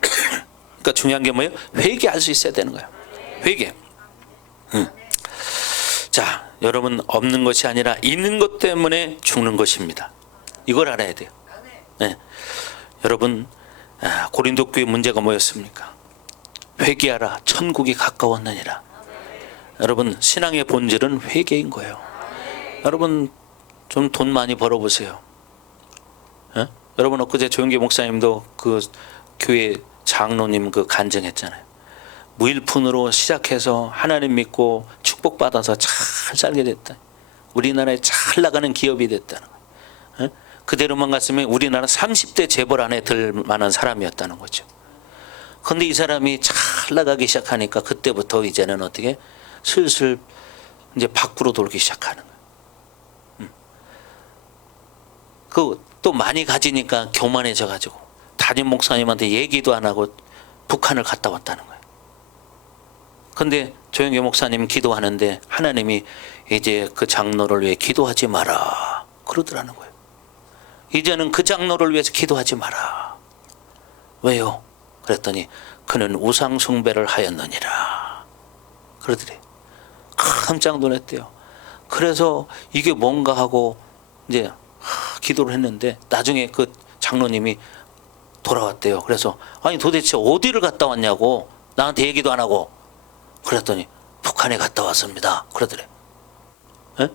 그러니까 중요한 게 뭐예요? 회개할 수 있어야 되는 거예요. 회개. 자, 여러분, 없는 것이 아니라 있는 것 때문에 죽는 것입니다. 이걸 알아야 돼요. 네. 여러분, 고린도 교회 문제가 뭐였습니까? 회개하라, 천국이 가까웠느니라. 여러분, 신앙의 본질은 회개인 거예요. 여러분, 좀 돈 많이 벌어보세요. 예? 여러분, 엊그제 조영기 목사님도 그 교회 장로님 그 간증했잖아요. 무일푼으로 시작해서 하나님 믿고 축복받아서 잘 살게 됐다. 우리나라에 잘 나가는 기업이 됐다는 거예요. 예? 그대로만 갔으면 우리나라 30대 재벌 안에 들 만한 사람이었다는 거죠. 그런데 이 사람이 잘 나가기 시작하니까 그때부터 이제는 어떻게 슬슬 이제 밖으로 돌기 시작하는 거예요. 그 또 많이 가지니까 교만해져 가지고 담임 목사님한테 얘기도 안 하고 북한을 갔다 왔다는 거예요. 근데 조영기 목사님 기도하는데 하나님이 이제 그 장로를 위해 기도하지 마라 그러더라는 거예요. 이제는 그 장로를 위해서 기도하지 마라. 왜요? 그랬더니 그는 우상 숭배를 하였느니라 그러더래. 깜짝 놀랐대요. 그래서 이게 뭔가 하고 이제 기도를 했는데 나중에 그 장로님이 돌아왔대요. 그래서 아니 도대체 어디를 갔다 왔냐고 나한테 얘기도 안 하고. 그랬더니 북한에 갔다 왔습니다 그러더래. 에?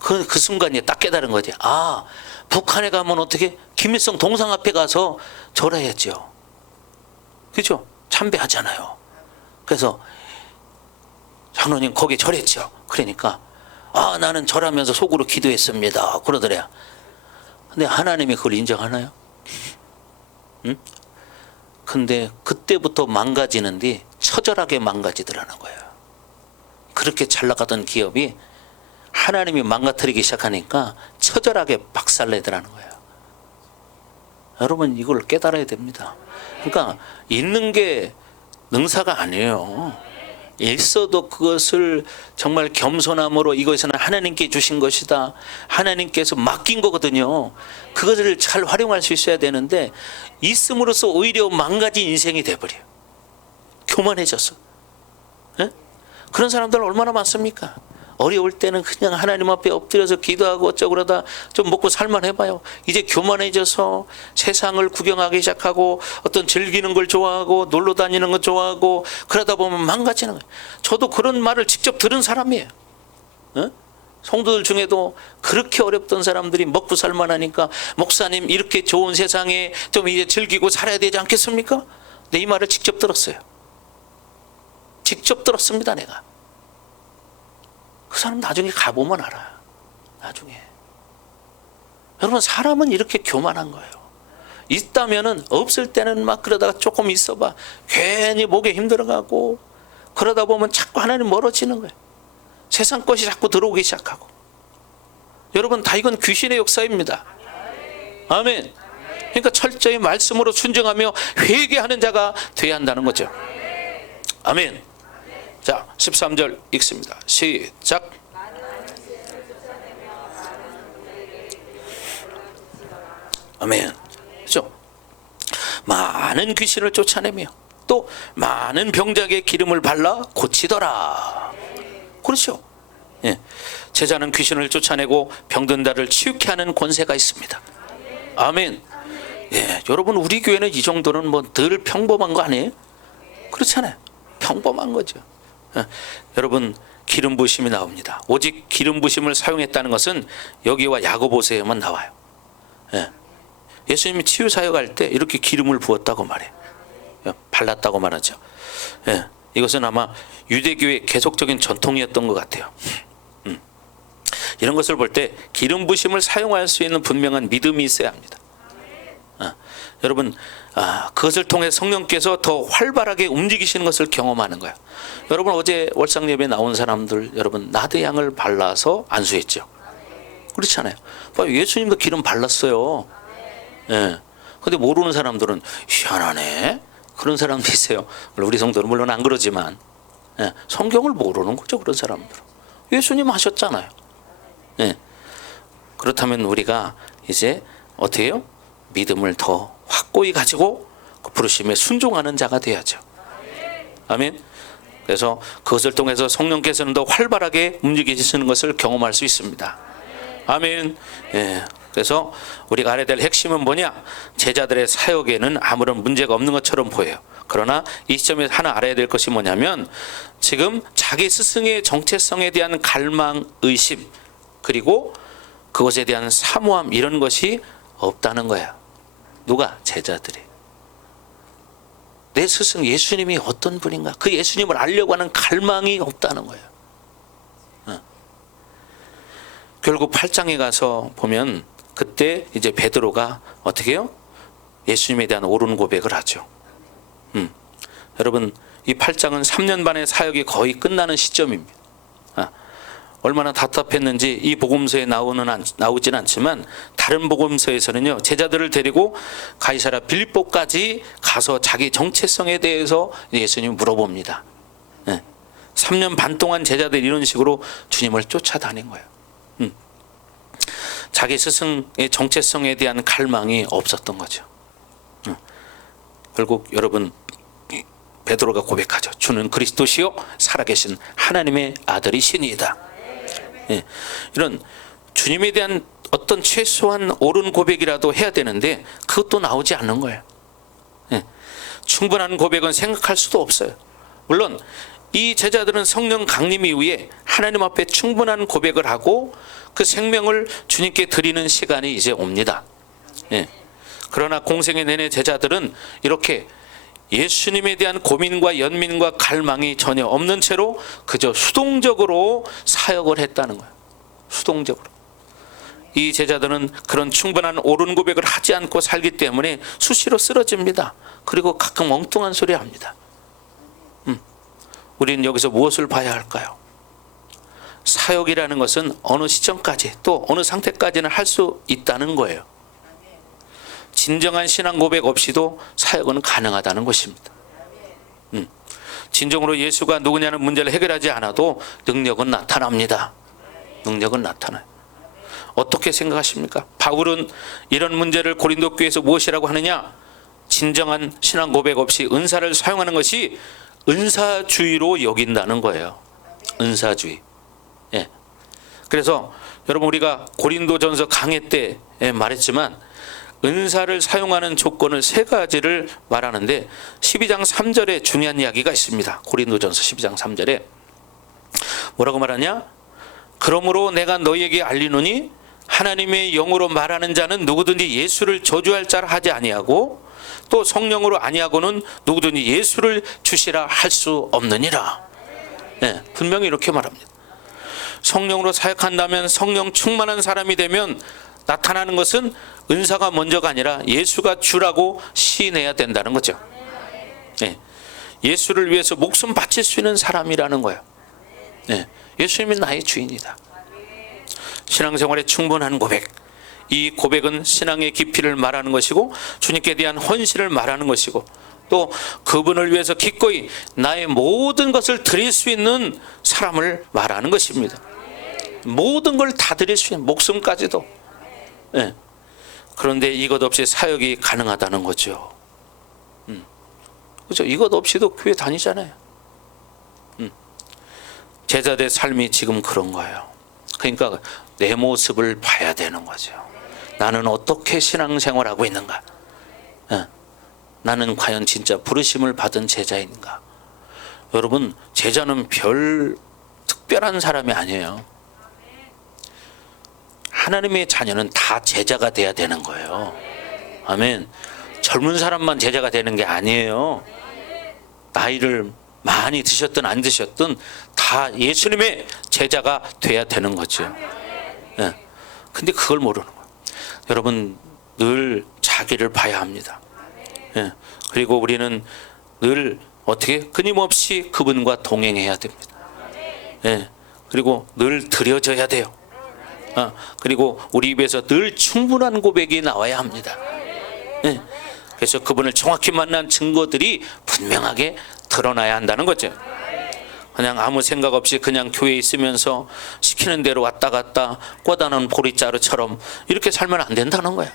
그 순간에 딱 깨달은 거지. 아, 북한에 가면 어떻게 김일성 동상 앞에 가서 절해야죠. 그죠? 참배하잖아요. 그래서 장로님 거기 절했죠. 그러니까 아, 나는 절하면서 속으로 기도했습니다 그러더래요. 근데 하나님이 그걸 인정하나요? 응? 근데 그때부터 망가지는데 처절하게 망가지더라는 거예요. 그렇게 잘 나가던 기업이 하나님이 망가뜨리기 시작하니까 처절하게 박살내더라는 거예요. 여러분, 이걸 깨달아야 됩니다. 그러니까 있는 게 능사가 아니에요. 있어도 그것을 정말 겸손함으로 이것은 하나님께 주신 것이다, 하나님께서 맡긴 거거든요. 그것을 잘 활용할 수 있어야 되는데 있음으로써 오히려 망가진 인생이 돼버려요. 교만해졌어. 에? 그런 사람들 얼마나 많습니까? 어려울 때는 그냥 하나님 앞에 엎드려서 기도하고 어쩌고 그러다 좀 먹고 살만 해봐요. 이제 교만해져서 세상을 구경하기 시작하고 어떤 즐기는 걸 좋아하고 놀러 다니는 걸 좋아하고 그러다 보면 망가지는 거예요. 저도 그런 말을 직접 들은 사람이에요. 어? 성도들 중에도 그렇게 어렵던 사람들이 먹고 살만 하니까 목사님 이렇게 좋은 세상에 좀 이제 즐기고 살아야 되지 않겠습니까? 네, 이 말을 직접 들었어요. 직접 들었습니다, 내가. 그 사람 나중에 가보면 알아요. 나중에. 여러분, 사람은 이렇게 교만한 거예요. 있다면은 없을 때는 막 그러다가 조금 있어봐 괜히 목에 힘들어가고 그러다 보면 자꾸 하나님 멀어지는 거예요. 세상 것이 자꾸 들어오기 시작하고. 여러분, 다 이건 귀신의 역사입니다. 아멘. 그러니까 철저히 말씀으로 순종하며 회개하는 자가 돼야 한다는 거죠. 아멘. 자, 13절 읽습니다. 시작. 아멘. 그렇죠? 많은 귀신을 쫓아내며 또 많은 병자에게 기름을 발라 고치더라. 그렇죠? 예. 제자는 귀신을 쫓아내고 병든 자를 치유케 하는 권세가 있습니다. 아멘. 예, 여러분, 우리 교회는 이 정도는 뭐 늘 평범한 거 아니에요? 그렇잖아요. 평범한 거죠. 여러분, 기름 부심이 나옵니다. 오직 기름 부심을 사용했다는 것은 여기와 야고보서에만 나와요. 예수님이 치유 사역할 때 이렇게 기름을 부었다고 말해요. 발랐다고 말하죠. 이것은 아마 유대교의 계속적인 전통이었던 것 같아요. 이런 것을 볼 때 기름 부심을 사용할 수 있는 분명한 믿음이 있어야 합니다. 여러분, 그것을 통해 성령께서 더 활발하게 움직이시는 것을 경험하는 거예요. 여러분, 어제 월상 예배 나온 사람들, 여러분 나드향을 발라서 안수했죠. 그렇잖아요. 예수님도 기름 발랐어요. 예. 근데 모르는 사람들은 희한하네, 그런 사람도 있어요. 우리 성도는 물론 안 그러지만, 예. 성경을 모르는 거죠. 그런 사람들은 예수님 하셨잖아요. 예. 그렇다면 우리가 이제 어떻게 해요? 믿음을 더 확고히 가지고 그 부르심에 순종하는 자가 돼야죠. 아멘. 그래서 그것을 통해서 성령께서는 더 활발하게 움직이시는 것을 경험할 수 있습니다. 아멘. 예. 그래서 우리가 알아야 될 핵심은 뭐냐? 제자들의 사역에는 아무런 문제가 없는 것처럼 보여요. 그러나 이 시점에서 하나 알아야 될 것이 뭐냐면 지금 자기 스승의 정체성에 대한 갈망, 의심, 그리고 그것에 대한 사모함, 이런 것이 없다는 거예요. 누가? 제자들이. 내 스승 예수님이 어떤 분인가, 그 예수님을 알려고 하는 갈망이 없다는 거예요. 결국 8장에 가서 보면 그때 이제 베드로가 어떻게 해요? 예수님에 대한 옳은 고백을 하죠. 여러분, 이 8장은 3년 반의 사역이 거의 끝나는 시점입니다. 얼마나 답답했는지 이 복음서에 나오진 않지만 다른 복음서에서는요, 제자들을 데리고 가이사랴 빌립보까지 가서 자기 정체성에 대해서 예수님이 물어봅니다. 3년 반 동안 제자들이 이런 식으로 주님을 쫓아다닌 거예요. 자기 스승의 정체성에 대한 갈망이 없었던 거죠. 결국 여러분, 베드로가 고백하죠. 주는 그리스도시요 살아계신 하나님의 아들이시니이다. 이런 주님에 대한 어떤 최소한 옳은 고백이라도 해야 되는데 그것도 나오지 않는 거예요. 충분한 고백은 생각할 수도 없어요. 물론 이 제자들은 성령 강림 이후에 하나님 앞에 충분한 고백을 하고 그 생명을 주님께 드리는 시간이 이제 옵니다. 그러나 공생의 내내 제자들은 이렇게 예수님에 대한 고민과 연민과 갈망이 전혀 없는 채로 그저 수동적으로 사역을 했다는 거예요. 수동적으로. 이 제자들은 그런 충분한 옳은 고백을 하지 않고 살기 때문에 수시로 쓰러집니다. 그리고 가끔 엉뚱한 소리 합니다. 우리는 여기서 무엇을 봐야 할까요? 사역이라는 것은 어느 시점까지 또 어느 상태까지는 할 수 있다는 거예요. 진정한 신앙 고백 없이도 사역은 가능하다는 것입니다. 진정으로 예수가 누구냐는 문제를 해결하지 않아도 능력은 나타납니다. 능력은 나타나요. 어떻게 생각하십니까? 바울은 이런 문제를 고린도 교회에서 무엇이라고 하느냐? 진정한 신앙 고백 없이 은사를 사용하는 것이 은사주의로 여긴다는 거예요. 은사주의. 그래서 여러분, 우리가 고린도전서 강해 때 말했지만 은사를 사용하는 조건을 세 가지를 말하는데 12장 3절에 중요한 이야기가 있습니다. 고린도전서 12장 3절에 뭐라고 말하냐? 그러므로 내가 너희에게 알리노니 하나님의 영으로 말하는 자는 누구든지 예수를 저주할 자라 하지 아니하고 또 성령으로 아니하고는 누구든지 예수를 주시라 할 수 없느니라. 분명히 이렇게 말합니다. 성령으로 사역한다면, 성령 충만한 사람이 되면 나타나는 것은 은사가 먼저가 아니라 예수가 주라고 시인해야 된다는 거죠. 예수를 위해서 목숨 바칠 수 있는 사람이라는 거예요. 예수님이 나의 주인이다. 신앙생활에 충분한 고백, 이 고백은 신앙의 깊이를 말하는 것이고 주님께 대한 헌신을 말하는 것이고 또 그분을 위해서 기꺼이 나의 모든 것을 드릴 수 있는 사람을 말하는 것입니다. 모든 걸 다 드릴 수 있는, 목숨까지도. 그런데 이것 없이 사역이 가능하다는 거죠. 그렇죠? 이것 없이도 교회 다니잖아요. 제자들의 삶이 지금 그런 거예요. 그러니까 내 모습을 봐야 되는 거죠. 나는 어떻게 신앙생활하고 있는가? 나는 과연 진짜 부르심을 받은 제자인가? 여러분, 제자는 별 특별한 사람이 아니에요. 하나님의 자녀는 다 제자가 돼야 되는 거예요. 아멘. 젊은 사람만 제자가 되는 게 아니에요. 나이를 많이 드셨든 안 드셨든 다 예수님의 제자가 돼야 되는 거죠. 근데 그걸 모르는 거예요. 여러분, 늘 자기를 봐야 합니다. 그리고 우리는 늘 어떻게 끊임없이 그분과 동행해야 됩니다. 그리고 늘 드려져야 돼요. 그리고 우리 입에서 늘 충분한 고백이 나와야 합니다. 그래서 그분을 정확히 만난 증거들이 분명하게 드러나야 한다는 거죠. 그냥 아무 생각 없이 그냥 교회에 있으면서 시키는 대로 왔다 갔다 꽂아놓은 보리자루처럼 이렇게 살면 안 된다는 거예요.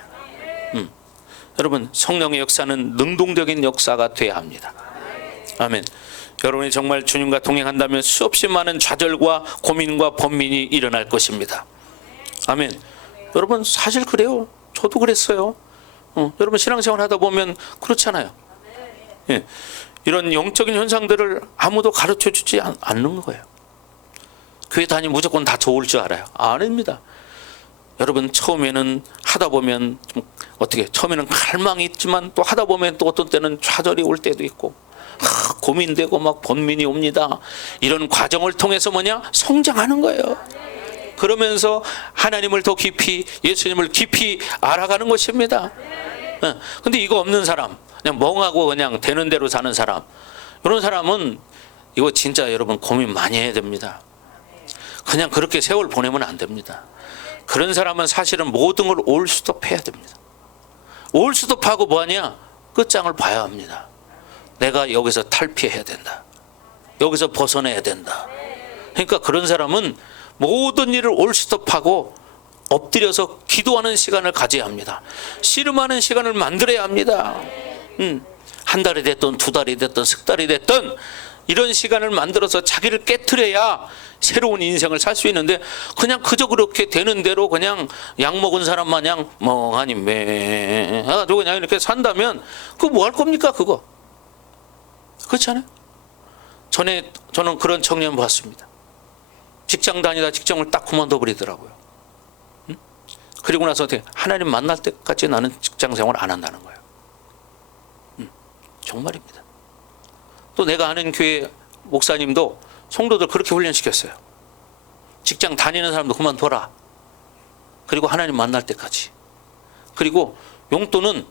여러분, 성령의 역사는 능동적인 역사가 돼야 합니다. 아멘. 여러분이 정말 주님과 동행한다면 수없이 많은 좌절과 고민과 번민이 일어날 것입니다. 아멘. 여러분 사실 그래요. 저도 그랬어요. 여러분 신앙생활 하다 보면 그렇잖아요. 예. 이런 영적인 현상들을 아무도 가르쳐 주지 않는 거예요. 교회 다니면 무조건 다 좋을 줄 알아요. 아닙니다. 여러분 처음에는 하다 보면 좀 어떻게 처음에는 갈망이 있지만 또 하다 보면 또 어떤 때는 좌절이 올 때도 있고 고민되고 막 번민이 옵니다. 이런 과정을 통해서 뭐냐? 성장하는 거예요. 그러면서 하나님을 더 깊이 예수님을 깊이 알아가는 것입니다. 근데 이거 없는 사람 그냥 멍하고 그냥 되는 대로 사는 사람 이런 사람은 이거 진짜 여러분 고민 많이 해야 됩니다. 그냥 그렇게 세월 보내면 안 됩니다. 그런 사람은 사실은 모든 걸 올스톱 해야 됩니다. 올스톱하고 뭐하냐? 끝장을 봐야 합니다. 내가 여기서 탈피해야 된다. 여기서 벗어나야 된다. 그러니까 그런 사람은 모든 일을 올스톱하고 엎드려서 기도하는 시간을 가져야 합니다. 씨름하는 시간을 만들어야 합니다. 한 달이 됐든 두 달이 됐든 석 달이 됐든 이런 시간을 만들어서 자기를 깨트려야 새로운 인생을 살 수 있는데 그냥 그저 그렇게 되는 대로 그냥 약 먹은 사람 마냥 멍하니 매 해가지고 그냥 이렇게 산다면 그거 뭐 할 겁니까 그거? 그렇지 않아요? 저는 그런 청년 봤습니다. 직장 다니다 직장을 딱 그만둬 버리더라고요. 그리고 나서 어떻게 하나님 만날 때까지 나는 직장 생활 안 한다는 거예요. 정말입니다. 또 내가 아는 교회 목사님도 성도들 그렇게 훈련시켰어요. 직장 다니는 사람도 그만둬라. 그리고 하나님 만날 때까지. 그리고 용돈은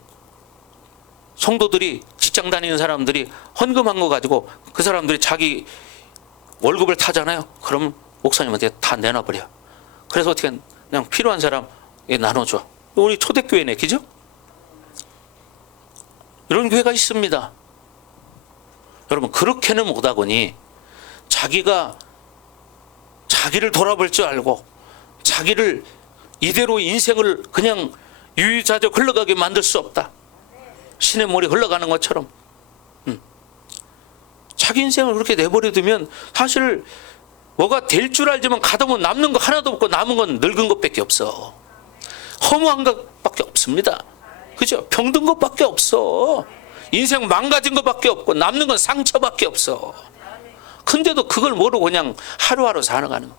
성도들이 직장 다니는 사람들이 헌금한 거 가지고 그 사람들이 자기 월급을 타잖아요. 그럼 목사님한테 다 내놔버려. 그래서 어떻게 그냥 필요한 사람에 나눠줘. 우리 초대교회네, 그죠? 이런 교회가 있습니다. 여러분 그렇게는 못하거니 자기가 자기를 돌아볼 줄 알고 자기를 이대로 인생을 그냥 유유자적 흘러가게 만들 수 없다. 신의 물이 흘러가는 것처럼 자기 인생을 그렇게 내버려 두면 사실 뭐가 될 줄 알지만 가다 보면 남는 거 하나도 없고 남은 건 늙은 것밖에 없어. 허무한 것밖에 없습니다. 그죠? 병든 것밖에 없어. 인생 망가진 것밖에 없고 남는 건 상처밖에 없어. 근데도 그걸 모르고 그냥 하루하루 살아가는 거.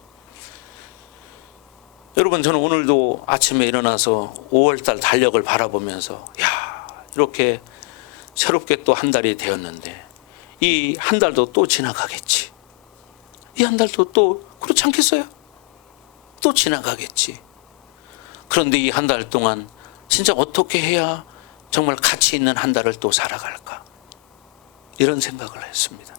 여러분 저는 오늘도 아침에 일어나서 5월달 달력을 바라보면서 야 이렇게 새롭게 또 한 달이 되었는데 이 한 달도 또 지나가겠지. 이 한 달도 또 그렇지 않겠어요? 또 지나가겠지. 그런데 이 한 달 동안 진짜 어떻게 해야 정말 가치 있는 한 달을 또 살아갈까? 이런 생각을 했습니다.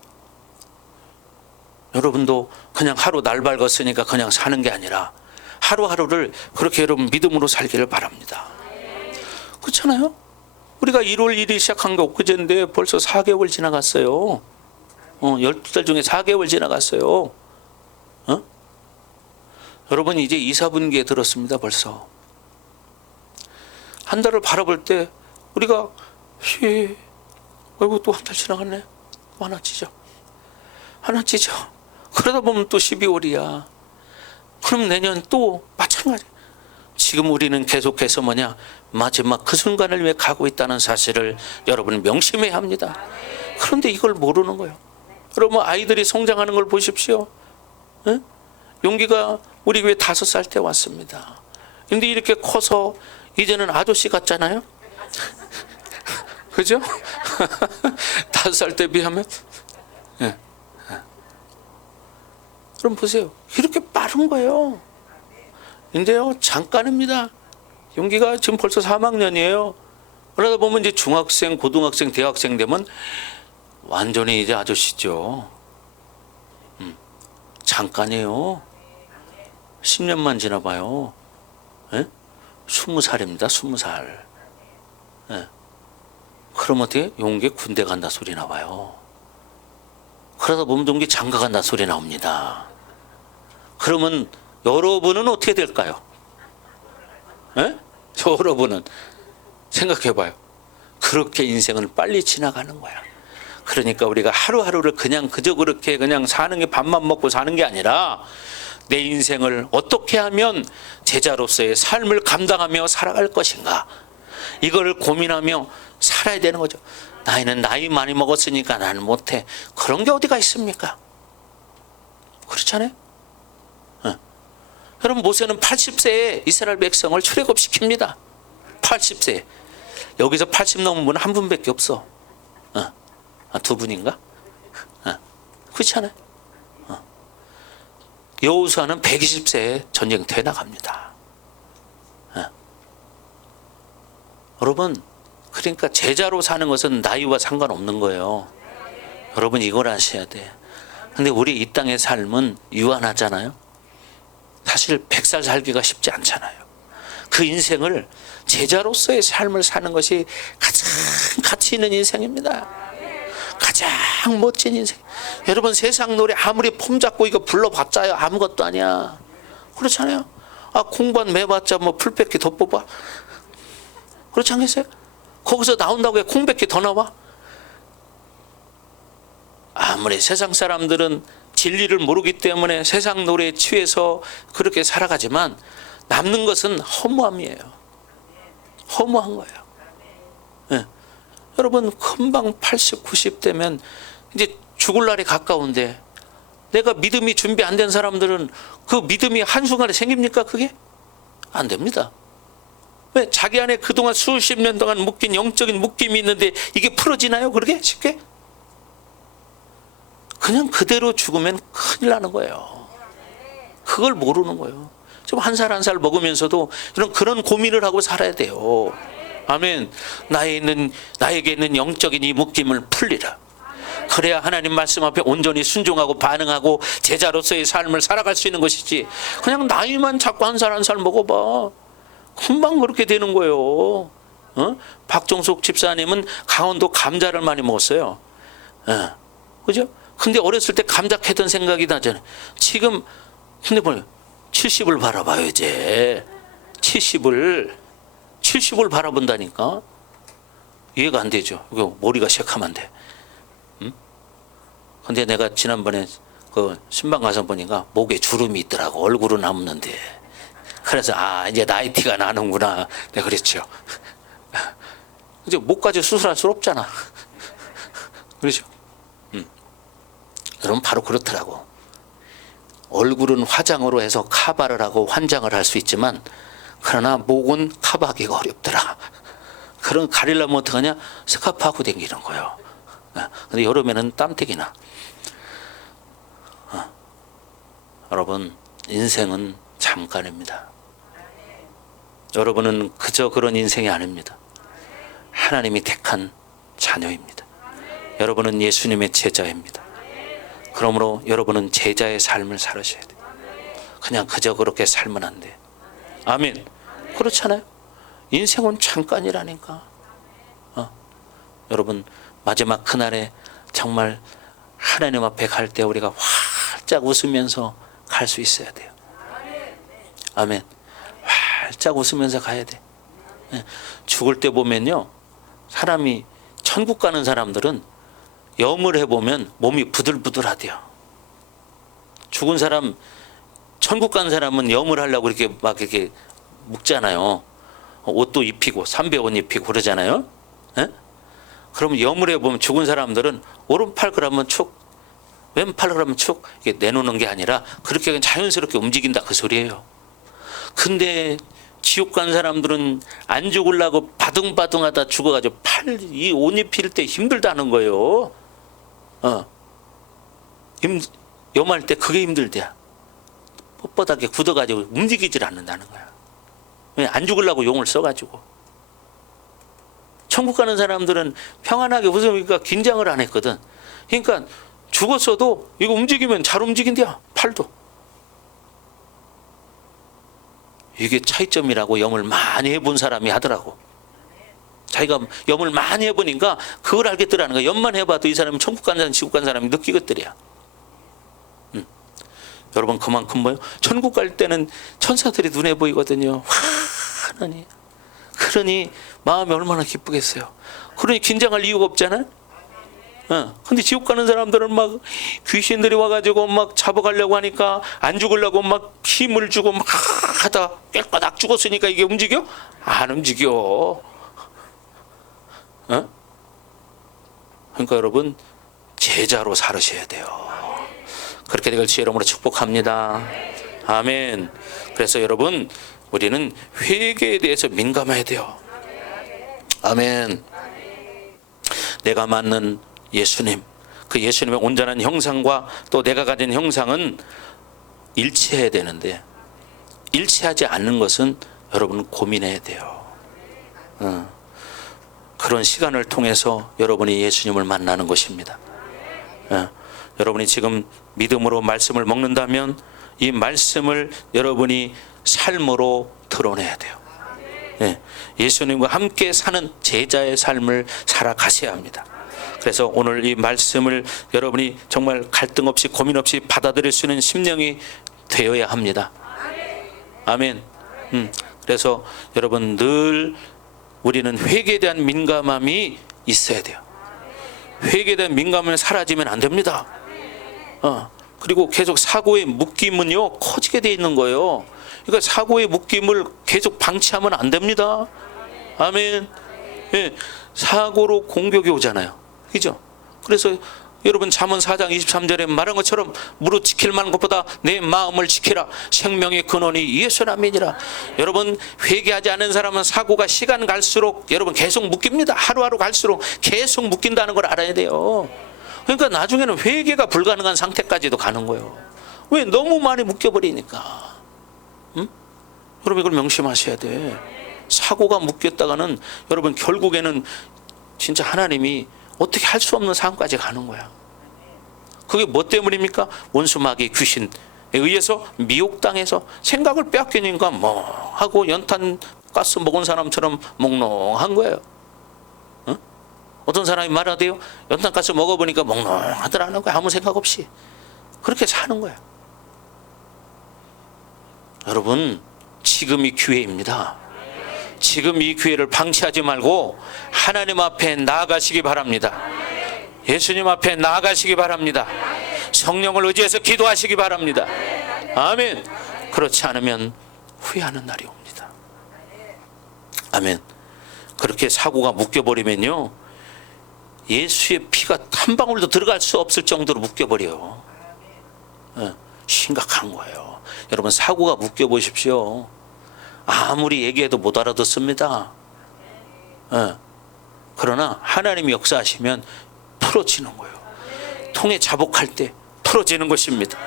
여러분도 그냥 하루 날 밝았으니까 그냥 사는 게 아니라 하루하루를 그렇게 여러분 믿음으로 살기를 바랍니다. 그렇잖아요? 우리가 1월 1일 시작한 게 엊그제인데 벌써 4개월 지나갔어요. 12달 중에 4개월 지나갔어요. 여러분 이제 2, 4분기에 들었습니다. 벌써. 한 달을 바라볼 때 우리가 아이고 또 한 달 지나갔네. 또 하나 찢어. 하나 찢어. 그러다 보면 또 12월이야. 그럼 내년 또 마찬가지. 지금 우리는 계속해서 뭐냐 마지막 그 순간을 위해 가고 있다는 사실을 여러분 명심해야 합니다. 그런데 이걸 모르는 거예요. 여러분 아이들이 성장하는 걸 보십시오. 에? 용기가 우리 교회 5살 때 왔습니다. 근데 이렇게 커서 이제는 아저씨 같잖아요. 그죠? 5살 때 비하면 예. 그럼 보세요. 이렇게 빠른 거예요. 근데요 잠깐입니다. 용기가 지금 벌써 3학년이에요. 그러다 보면 이제 중학생, 고등학생, 대학생 되면 완전히 이제 아저씨죠. 잠깐이에요. 10년만 지나봐요. 예? 20살입니다. 20살. 예. 그럼 어떻게? 용기 군대 간다 소리 나와요. 그러다 보면 용기 장가 간다 소리 나옵니다. 그러면 여러분은 어떻게 될까요? 예? 여러분은 생각해봐요. 그렇게 인생은 빨리 지나가는 거야. 그러니까 우리가 하루하루를 그냥 그저 그렇게 그냥 사는 게 밥만 먹고 사는 게 아니라 내 인생을 어떻게 하면 제자로서의 삶을 감당하며 살아갈 것인가, 이걸 고민하며 살아야 되는 거죠. 나이는 나이 많이 먹었으니까 나는 못해, 그런 게 어디가 있습니까? 그렇잖아요. 여러분, 모세는 80세에 이스라엘 백성을 출애굽시킵니다. 80세. 여기서 80 넘은 분은 한 분밖에 없어. 두 분인가? 그렇잖아요. 여호수아는 120세에 전쟁터에 나갑니다. 여러분, 그러니까 제자로 사는 것은 나이와 상관없는 거예요. 여러분, 이걸 아셔야 돼. 근데 우리 이 땅의 삶은 유한하잖아요. 사실 100살 살기가 쉽지 않잖아요. 그 인생을 제자로서의 삶을 사는 것이 가장 가치 있는 인생입니다. 가장 멋진 인생. 여러분, 세상 노래 아무리 폼 잡고 이거 불러봤자요 아무것도 아니야. 그렇잖아요. 공반 매봤자 뭐 풀백기 더 뽑아. 그렇지 않겠어요? 거기서 나온다고 해 콩백기 더 나와? 아무리 세상 사람들은 진리를 모르기 때문에 세상 노래에 취해서 그렇게 살아가지만 남는 것은 허무함이에요. 허무한 거예요. 네. 여러분, 금방 80, 90 되면 이제 죽을 날이 가까운데 내가 믿음이 준비 안 된 사람들은 그 믿음이 한순간에 생깁니까? 그게? 안 됩니다. 왜? 자기 안에 그동안 수십 년 동안 묶인 영적인 묶임이 있는데 이게 풀어지나요? 그렇게 쉽게? 그냥 그대로 죽으면 큰일 나는 거예요. 그걸 모르는 거예요. 좀 한 살 한 살 먹으면서도 그런 고민을 하고 살아야 돼요. 아멘. 나에게 있는 영적인 이 묶임을 풀리라. 그래야 하나님 말씀 앞에 온전히 순종하고 반응하고 제자로서의 삶을 살아갈 수 있는 것이지, 그냥 나이만 자꾸 한 살 한 살 먹어봐. 금방 그렇게 되는 거예요. 박종숙 집사님은 강원도 감자를 많이 먹었어요. 그죠? 근데 어렸을 때 감자 캐던 생각이 나잖아요. 지금 근데 뭐예요? 70을 바라봐요. 이제 70을 바라본다니까. 이해가 안 되죠. 이거 머리가 새카만데. 근데 내가 지난번에 그 신방 가서 보니까 목에 주름이 있더라고. 얼굴은 남는데. 그래서 이제 나이티가 나는구나. 내가 그랬죠. 이제 목까지 수술할 수 없잖아. 그렇죠? 여러분, 바로 그렇더라고. 얼굴은 화장으로 해서 카바를 하고 환장을 할 수 있지만, 그러나 목은 카바하기가 어렵더라. 그런 가리려면 어떡하냐? 스카프하고 다니는 거예요. 근데 여름에는 땀띠기나. 여러분, 인생은 잠깐입니다. 여러분은 그저 그런 인생이 아닙니다. 하나님이 택한 자녀입니다. 여러분은 예수님의 제자입니다. 그러므로 여러분은 제자의 삶을 살으셔야 돼요. 그냥 그저 그렇게 살면 안 돼. 아멘. 그렇잖아요. 인생은 잠깐이라니까. 여러분, 마지막 그날에 정말 하나님 앞에 갈 때 우리가 활짝 웃으면서 갈 수 있어야 돼요. 아멘. 활짝 웃으면서 가야 돼. 죽을 때 보면요, 사람이 천국 가는 사람들은 염을 해보면 몸이 부들부들하대요. 죽은 사람, 천국 간 사람은 염을 하려고 이렇게 막 이렇게 묶잖아요. 옷도 입히고 삼배 옷 입히고 그러잖아요. 그러면 염을 해보면 죽은 사람들은 오른팔 그러면 축, 왼팔 그러면 축, 이게 내놓는 게 아니라 그렇게 그냥 자연스럽게 움직인다, 그 소리예요. 근데 지옥 간 사람들은 안 죽으려고 바둥바둥하다 죽어가지고 이 옷 입힐 때 힘들다는 거예요. 염할 때 그게 힘들대요. 뻣뻣하게 굳어가지고 움직이질 않는다는 거야. 왜? 안 죽으려고 용을 써가지고. 천국 가는 사람들은 평안하게 웃으니까 긴장을 안 했거든. 그러니까 죽었어도 이거 움직이면 잘 움직인대요. 팔도. 이게 차이점이라고 염을 많이 해본 사람이 하더라고. 자기가 염을 많이 해보니까 그걸 알겠더라는 거야. 염만 해봐도 이 사람이 천국 간 사람, 지옥 간 사람이 느끼겠더래요. 여러분, 그만큼 뭐요? 천국 갈 때는 천사들이 눈에 보이거든요. 환하니. 그러니 마음이 얼마나 기쁘겠어요. 그러니 긴장할 이유가 없잖아요. 근데 지옥 가는 사람들은 막 귀신들이 와가지고 막 잡아가려고 하니까 안 죽으려고 막 힘을 주고 막 하다 깨끗딱 죽었으니까 이게 움직여? 안 움직여. 그러니까 여러분 제자로 살으셔야 돼요. 그렇게 되길 주의 이름으로 축복합니다. 아멘. 그래서 여러분 우리는 회개에 대해서 민감해야 돼요. 아멘. 내가 맞는 예수님, 그 예수님의 온전한 형상과 또 내가 가진 형상은 일치해야 되는데 일치하지 않는 것은 여러분 고민해야 돼요. 그런 시간을 통해서 여러분이 예수님을 만나는 것입니다. 여러분이 지금 믿음으로 말씀을 먹는다면 이 말씀을 여러분이 삶으로 드러내야 돼요. 예수님과 함께 사는 제자의 삶을 살아가셔야 합니다. 그래서 오늘 이 말씀을 여러분이 정말 갈등 없이 고민 없이 받아들일 수 있는 심령이 되어야 합니다. 아멘. 그래서 여러분 늘 우리는 회개에 대한 민감함이 있어야 돼요. 회개에 대한 민감함이 사라지면 안 됩니다. 그리고 계속 사고의 묶임은요 커지게 돼 있는 거예요. 그러니까 사고의 묶임을 계속 방치하면 안 됩니다. 아멘. 사고로 공격이 오잖아요. 그죠? 그래서 여러분 잠언 4장 23절에 말한 것처럼 무릇 지킬 만한 것보다 내 마음을 지키라. 생명의 근원이 예수님이니라. 여러분 회개하지 않은 사람은 사고가 시간 갈수록 여러분 계속 묶입니다. 하루하루 갈수록 계속 묶인다는 걸 알아야 돼요. 그러니까 나중에는 회개가 불가능한 상태까지도 가는 거예요. 왜? 너무 많이 묶여버리니까. 여러분 이걸 명심하셔야 돼. 사고가 묶였다가는 여러분 결국에는 진짜 하나님이 어떻게 할 수 없는 상황까지 가는 거야. 그게 뭐 때문입니까? 원수 마귀 귀신에 의해서 미혹당해서 생각을 빼앗기니까 뭐 하고 연탄 가스 먹은 사람처럼 몽롱한 거예요. 어떤 사람이 말하대요. 연탄 가스 먹어보니까 몽롱하더라는 거야. 아무 생각 없이. 그렇게 사는 거야. 여러분 지금이 기회입니다. 지금 이 기회를 방치하지 말고 하나님 앞에 나아가시기 바랍니다. 예수님 앞에 나아가시기 바랍니다. 성령을 의지해서 기도하시기 바랍니다. 아멘. 그렇지 않으면 후회하는 날이 옵니다. 아멘. 그렇게 사고가 묶여버리면요 예수의 피가 한 방울도 들어갈 수 없을 정도로 묶여버려요. 심각한 거예요. 여러분 사고가 묶여보십시오. 아무리 얘기해도 못 알아듣습니다. 그러나 하나님이 역사하시면 풀어지는 거예요. 통에 자복할 때 풀어지는 것입니다.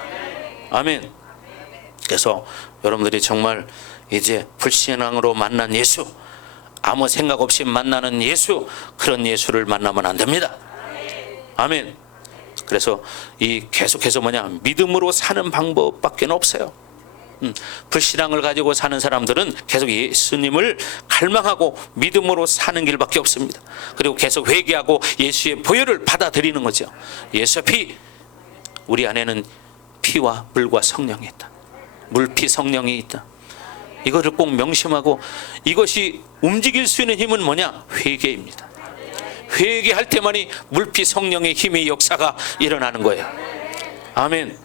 아멘. 그래서 여러분들이 정말 이제 불신앙으로 만난 예수, 아무 생각 없이 만나는 예수, 그런 예수를 만나면 안 됩니다. 아멘. 그래서 이 계속해서 믿음으로 사는 방법밖에 없어요. 불신앙을 가지고 사는 사람들은 계속 예수님을 갈망하고 믿음으로 사는 길밖에 없습니다. 그리고 계속 회개하고 예수의 보혈을 받아들이는 거죠. 예수의 피, 우리 안에는 피와 물과 성령이 있다. 물피 성령이 있다. 이거를 꼭 명심하고 이것이 움직일 수 있는 힘은 뭐냐? 회개입니다. 회개할 때만이 물피 성령의 힘의 역사가 일어나는 거예요. 아멘.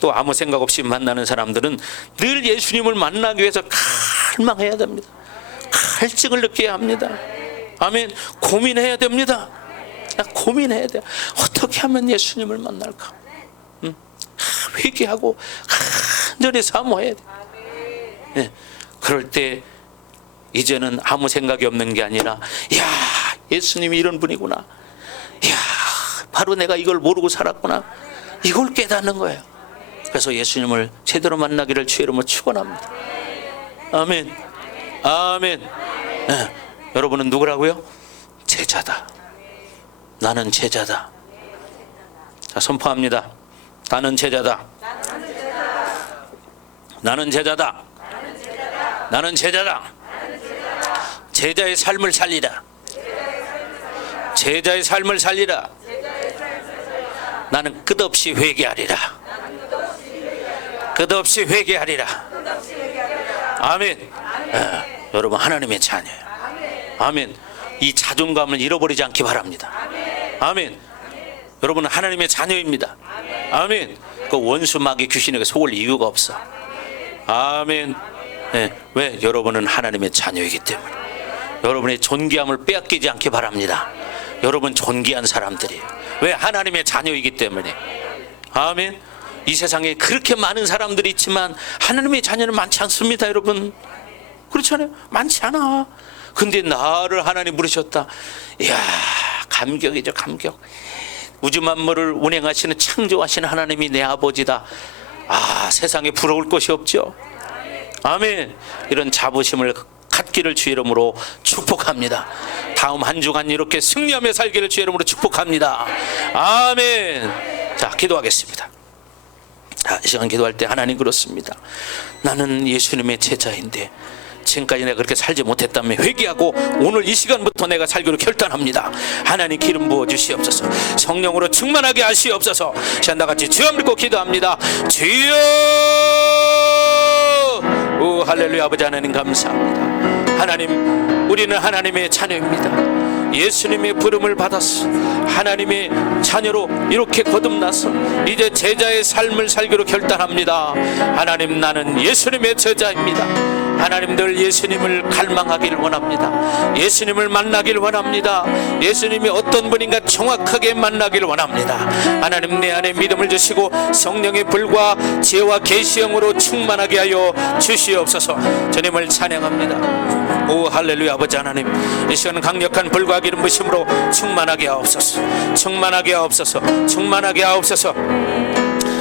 또 아무 생각 없이 만나는 사람들은 늘 예수님을 만나기 위해서 갈망해야 됩니다. 갈증을 느껴야 합니다. 아멘. 고민해야 됩니다. 고민해야 돼요. 어떻게 하면 예수님을 만날까? 회개하고 간절히 사모해야 돼. 그럴 때 이제는 아무 생각이 없는 게 아니라 야 예수님이 이런 분이구나. 야 바로 내가 이걸 모르고 살았구나. 이걸 깨닫는 거예요. 그래서 예수님을 제대로 만나기를 주의 이름으로 축원합니다. 아멘. 아멘. 여러분은 누구라고요? 제자다. 나는 제자다. 자, 선포합니다. 나는 제자다. 나는 제자다. 나는 제자다. 제자의 삶을 살리라. 제자의 삶을 살리라. 나는 끝없이 회개하리라. 끝없이 회개하리라. 아멘. 여러분 하나님의 자녀예요. 아멘. 이 자존감을 잃어버리지 않기 바랍니다. 아멘. 여러분은 하나님의 자녀입니다. 아멘. 그 원수 마귀 귀신에게 속을 이유가 없어. 아멘. 네. 왜? 여러분은 하나님의 자녀이기 때문에. 여러분의 존귀함을 빼앗기지 않기 바랍니다. 여러분 존귀한 사람들이에요. 왜? 하나님의 자녀이기 때문에. 아멘. 이 세상에 그렇게 많은 사람들이 있지만 하나님의 자녀는 많지 않습니다, 여러분. 그렇잖아요. 많지 않아. 근데 나를 하나님 부르셨다. 이야, 감격이죠, 감격. 우주 만물을 운행하시는 창조하시는 하나님이 내 아버지다. 아, 세상에 부러울 것이 없죠. 아멘. 이런 자부심을 갖기를 주의 이름으로 축복합니다. 다음 한 주간 이렇게 승리하며 살기를 주의 이름으로 축복합니다. 아멘. 자, 기도하겠습니다. 자, 이 시간 기도할 때 하나님 그렇습니다. 나는 예수님의 제자인데 지금까지 내가 그렇게 살지 못했다면 회개하고 오늘 이 시간부터 내가 살기로 결단합니다. 하나님 기름 부어 주시옵소서. 성령으로 충만하게 하시옵소서. 시간 나같이 주여 믿고 기도합니다. 주여. 오, 할렐루야. 아버지 하나님 감사합니다. 하나님, 우리는 하나님의 자녀입니다. 예수님의 부름을 받았어. 하나님의 자녀로 이렇게 거듭나서 이제 제자의 삶을 살기로 결단합니다. 하나님, 나는 예수님의 제자입니다. 하나님, 늘 예수님을 갈망하기를 원합니다. 예수님을 만나기를 원합니다. 예수님이 어떤 분인가 정확하게 만나기를 원합니다. 하나님, 내 안에 믿음을 주시고 성령의 불과 지혜와 계시형으로 충만하게 하여 주시옵소서. 주님을 찬양합니다. 오, 할렐루야. 아버지 하나님, 이 시간은 강력한 불과 기름 부심으로 충만하게 하옵소서. 충만하게 하옵소서. 충만하게 하옵소서.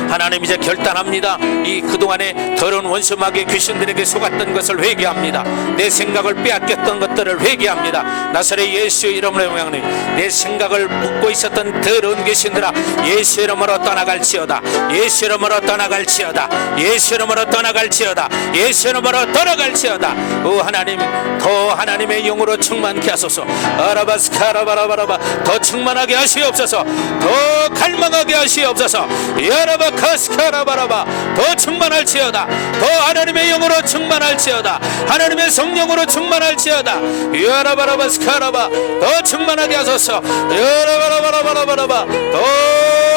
하나님, 이제 결단합니다. 이 그동안에 더러운 원수 마귀의 귀신들에게 속았던 것을 회개합니다. 내 생각을 빼앗겼던 것들을 회개합니다. 나사렛 예수 이름으로 명하노니 내 생각을 묶고 있었던 더러운 귀신들아, 예수 이름으로 떠나갈지어다. 예수 이름으로 떠나갈지어다. 예수 이름으로 떠나갈지어다. 예수 이름으로 떠나갈지어다. 오 하나님, 더 하나님의 영으로 충만케 하소서. 아라바스카라바라바라바, 더 충만하게 하시옵소서. 더 갈망하게 하시옵소서. 야라바 카스카라바라바, 더 충만할지어다. 더 하나님의 영으로 충만할지어다. 하나님의 성령으로 충만할지어다. 야라바라바스카라바, 더 충만하게 하소서. 야라바라바라바라바, 더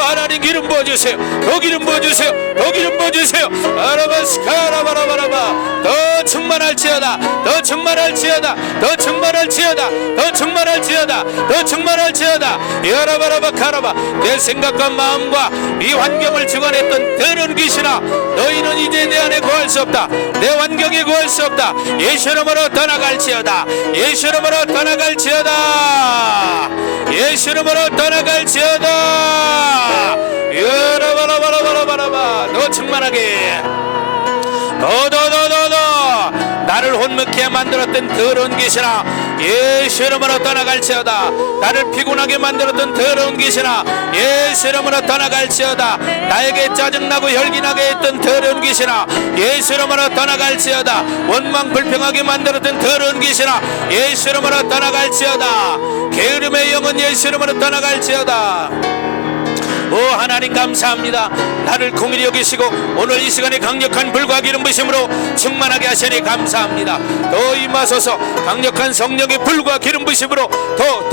하나님 기름 부어주세요. 더 기름 부어주세요. 더 기름 부어주세요. 아라바스카라바라바라바, 더 충만할지어다. 더 충만할지어다. 더 충만할지어다. 더 충만할지어다. 더 충만할지어다. 야라바라바카라바, 내 생각과 마음과 이 환경을 주관했던 더러운 귀신아, 너희는 이제 내 안에 거할 수 없다. 내 환경에 거할 수 없다. 예수 이름으로 떠나갈지어다. 예수 이름으로 떠나갈지어다. 예수 이름으로 떠나갈지어다. 여라바라바라바라바라바, 너 충만하게, 너너너너너 나를 혼미케 만들었던 더러운 귀신아, 예수 이름으로 떠나갈지어다. 나를 피곤하게 만들었던 더러운 귀신아, 예수 이름으로 떠나갈지어다. 나에게 짜증나고 혈기나게 했던 더러운 귀신아, 예수 이름으로 떠나갈지어다. 원망 불평하게 만들었던 더러운 귀신아, 예수 이름으로 떠나갈지어다. 게으름의 영은 예수 이름으로 떠나갈지어다. 오 하나님 감사합니다. 나를 공의히 여기시고 오늘 이 시간에 강력한 불과 기름 부심으로 충만하게 하시니 감사합니다. 더 임하소서. 강력한 성령의 불과 기름 부심으로 더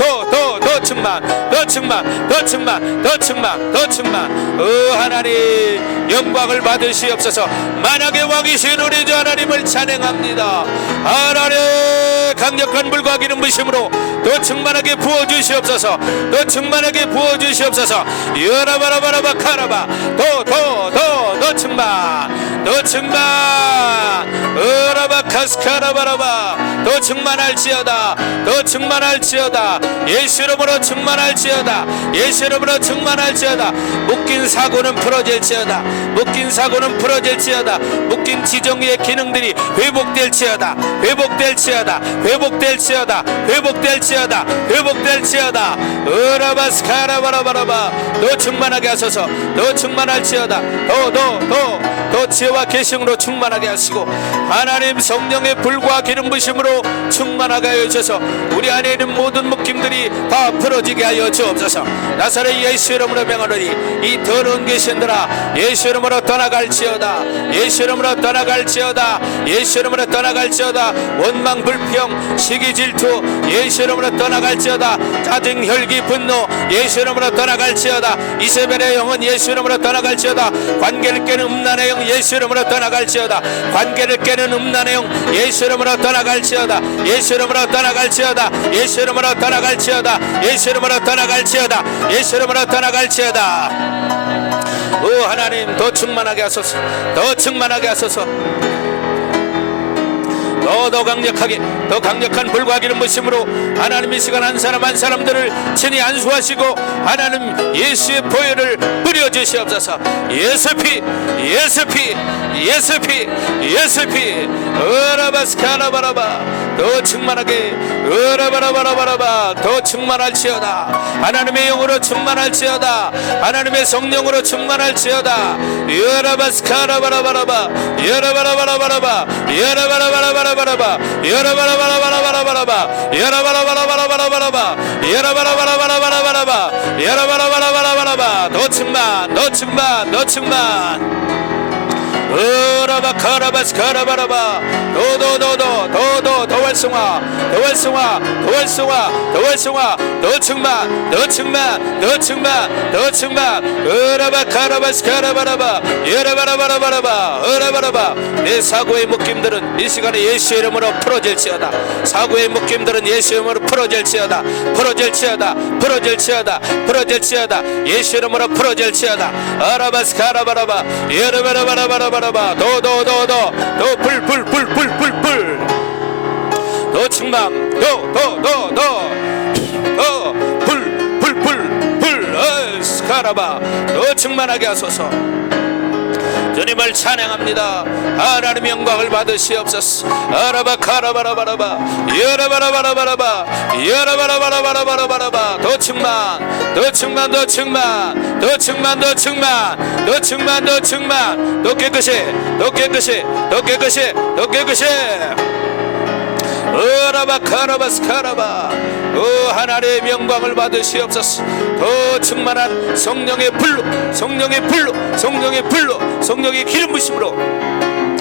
충만, 더 충만, 더 충만, 더 충만, 더 충만. 오 하나님, 영광을 받으시옵소서. 만왕의 왕이신 우리 주 하나님을 찬양합니다. 하나님, 강력한 불과 기름 부심으로 더 충만하게 부어주시옵소서. 더 충만하게 부어주시옵소서. 여라바라바라바 카라바, 더 충만, 더 충만. 어라바 카스카라바라바, 더 충만할지어다. 더 충만할지어다. 예수 이름으로 충만할지어다. 예수 이름으로 충만할지어다. 묶인 사고는 풀어질지어다. 묶인 사고는 풀어질지어다. 묶인 지정의 기능들이 회복될지어다. 회복될지어다. 회복될지어다. 회복될지어다. 회복될지어다. 어라바스카라바라바라바, 더 충만하게 하소서. 더 충만할지어다. 더 지혜와 은혜와 계승으로 충만하게 하시고 하나님 성령의 불과 기름 부심으로 충만하게 하여 주셔서 우리 안에 있는 모든 묶임들이 다 풀어지게 하여 주옵소서. 나사렛 예수 이름으로 명하노니 이 더러운 귀신들아 예수 이름으로 떠나갈지어다. 예수 이름으로 떠나갈지어다. 예수 이름으로 떠나갈지어다. 원망 불평 시기 질투 예수 이름으로 떠나갈지어다. 짜증 혈기 분노 예수 이름으로 떠나갈지어다. 이세벨의 영은 예수 이름으로 떠나갈지어다. 관계를 깨는 음란의 영 예수 이름으로 떠나갈지어다. 관계를 깨는 음란의 영 예수 이름으로 떠나갈지어다. 예수 이름으로 떠나갈지어다. 예수 이름으로 떠나갈지어다. 예수 이름으로 떠나갈지어다. 예수 이름으로 떠나갈지어다. 오 하나님 더 충만하게 하소서. 더 충만하게 하소서. 더 강력하게 더 강력한 불과 기름 부심으로 하나님 이 시간 한 사람 한 사람들을 친히 안수하시고 하나님 예수의 보혈을 뿌려주시옵소서. 예수 피 예수 피 예수 피 예수 피 어라바스카라바라바 더 충만하게 어라바라바라바라바 더 충만할지어다. 하나님의 영으로 충만할지어다. 하나님의 성령으로 충만할지어다. 여라바스카라바라바라바 여라바라바라바라바 여라바라바라바라바 여라바라바라바라바라바 여라바라바라바라바라바 여라바라바라바라바라바 여라바라바라바라바라바 더 충만 더 충만 더 충만 어라바카라바스카라바라바 더 활성화 더 활성화 더 활성화 더 활성화 더 충만 더 충만 더 충만 더 충만 어라바카라바스카라바라바 여라바라바라바라바 어라바라바 내 사고의 묶임들은 이 시간에 예수 이름으로 풀어질지어다. 사고의 묶임들은 예수 이름으로 풀어질지어다. 풀어질지어다. 풀어질지어다. 풀어질지어다. 예수 이름으로 풀어질지어다. 아라바스카라바라바 여라바라바라바라바 더불불불불불불불 더 충만 더 불불불불 스카라바 더 충만하게 하소서. 주님을 찬양합니다. 하나님 영광을 받으시옵소서. 아라바카라바라바라바 여라바라바라바라바 여라바라바라바라바라바 더 충만 더 충만 더 충만 더 충만 더 충만 더 충만 더 충만 더 깨끗이 더 깨끗이 더 깨끗이 더 깨끗이 어라바카라바스카라바 오 하나님의 영광을 받으시옵소서. 더 충만한 성령의 불로 성령의 불로 성령의 불로 성령의 기름 부심으로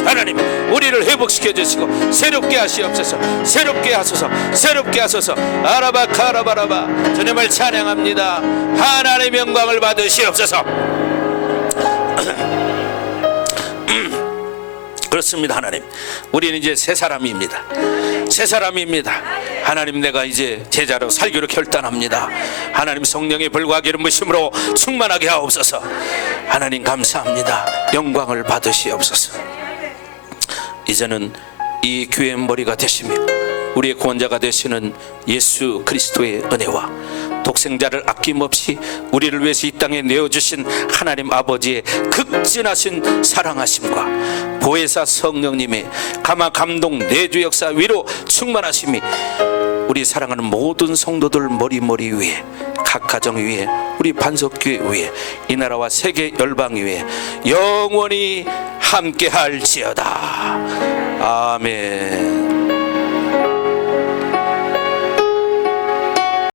하나님 우리를 회복시켜 주시고 새롭게 하시옵소서. 새롭게 하소서. 새롭게 하소서. 아라바카라바라바 주님을 찬양합니다. 하나님의 영광을 받으시옵소서. 그렇습니다. 하나님 우리는 이제 새 사람입니다. 새 사람입니다. 하나님 내가 이제 제자로 살기로 결단합니다. 하나님 성령의 불과 기름 부심으로 충만하게 하옵소서. 하나님 감사합니다. 영광을 받으시옵소서. 이제는 이 교회의 머리가 되시며 우리의 구원자가 되시는 예수 그리스도의 은혜와 독생자를 아낌없이 우리를 위해서 이 땅에 내어주신 하나님 아버지의 극진하신 사랑하심과 보혜사 성령님의 감화 감동 내주 역사 위로 충만하심이 우리 사랑하는 모든 성도들 머리 위에 각 가정 위에 우리 반석교회 위에 이 나라와 세계 열방 위에 영원히 함께할지어다. 아멘.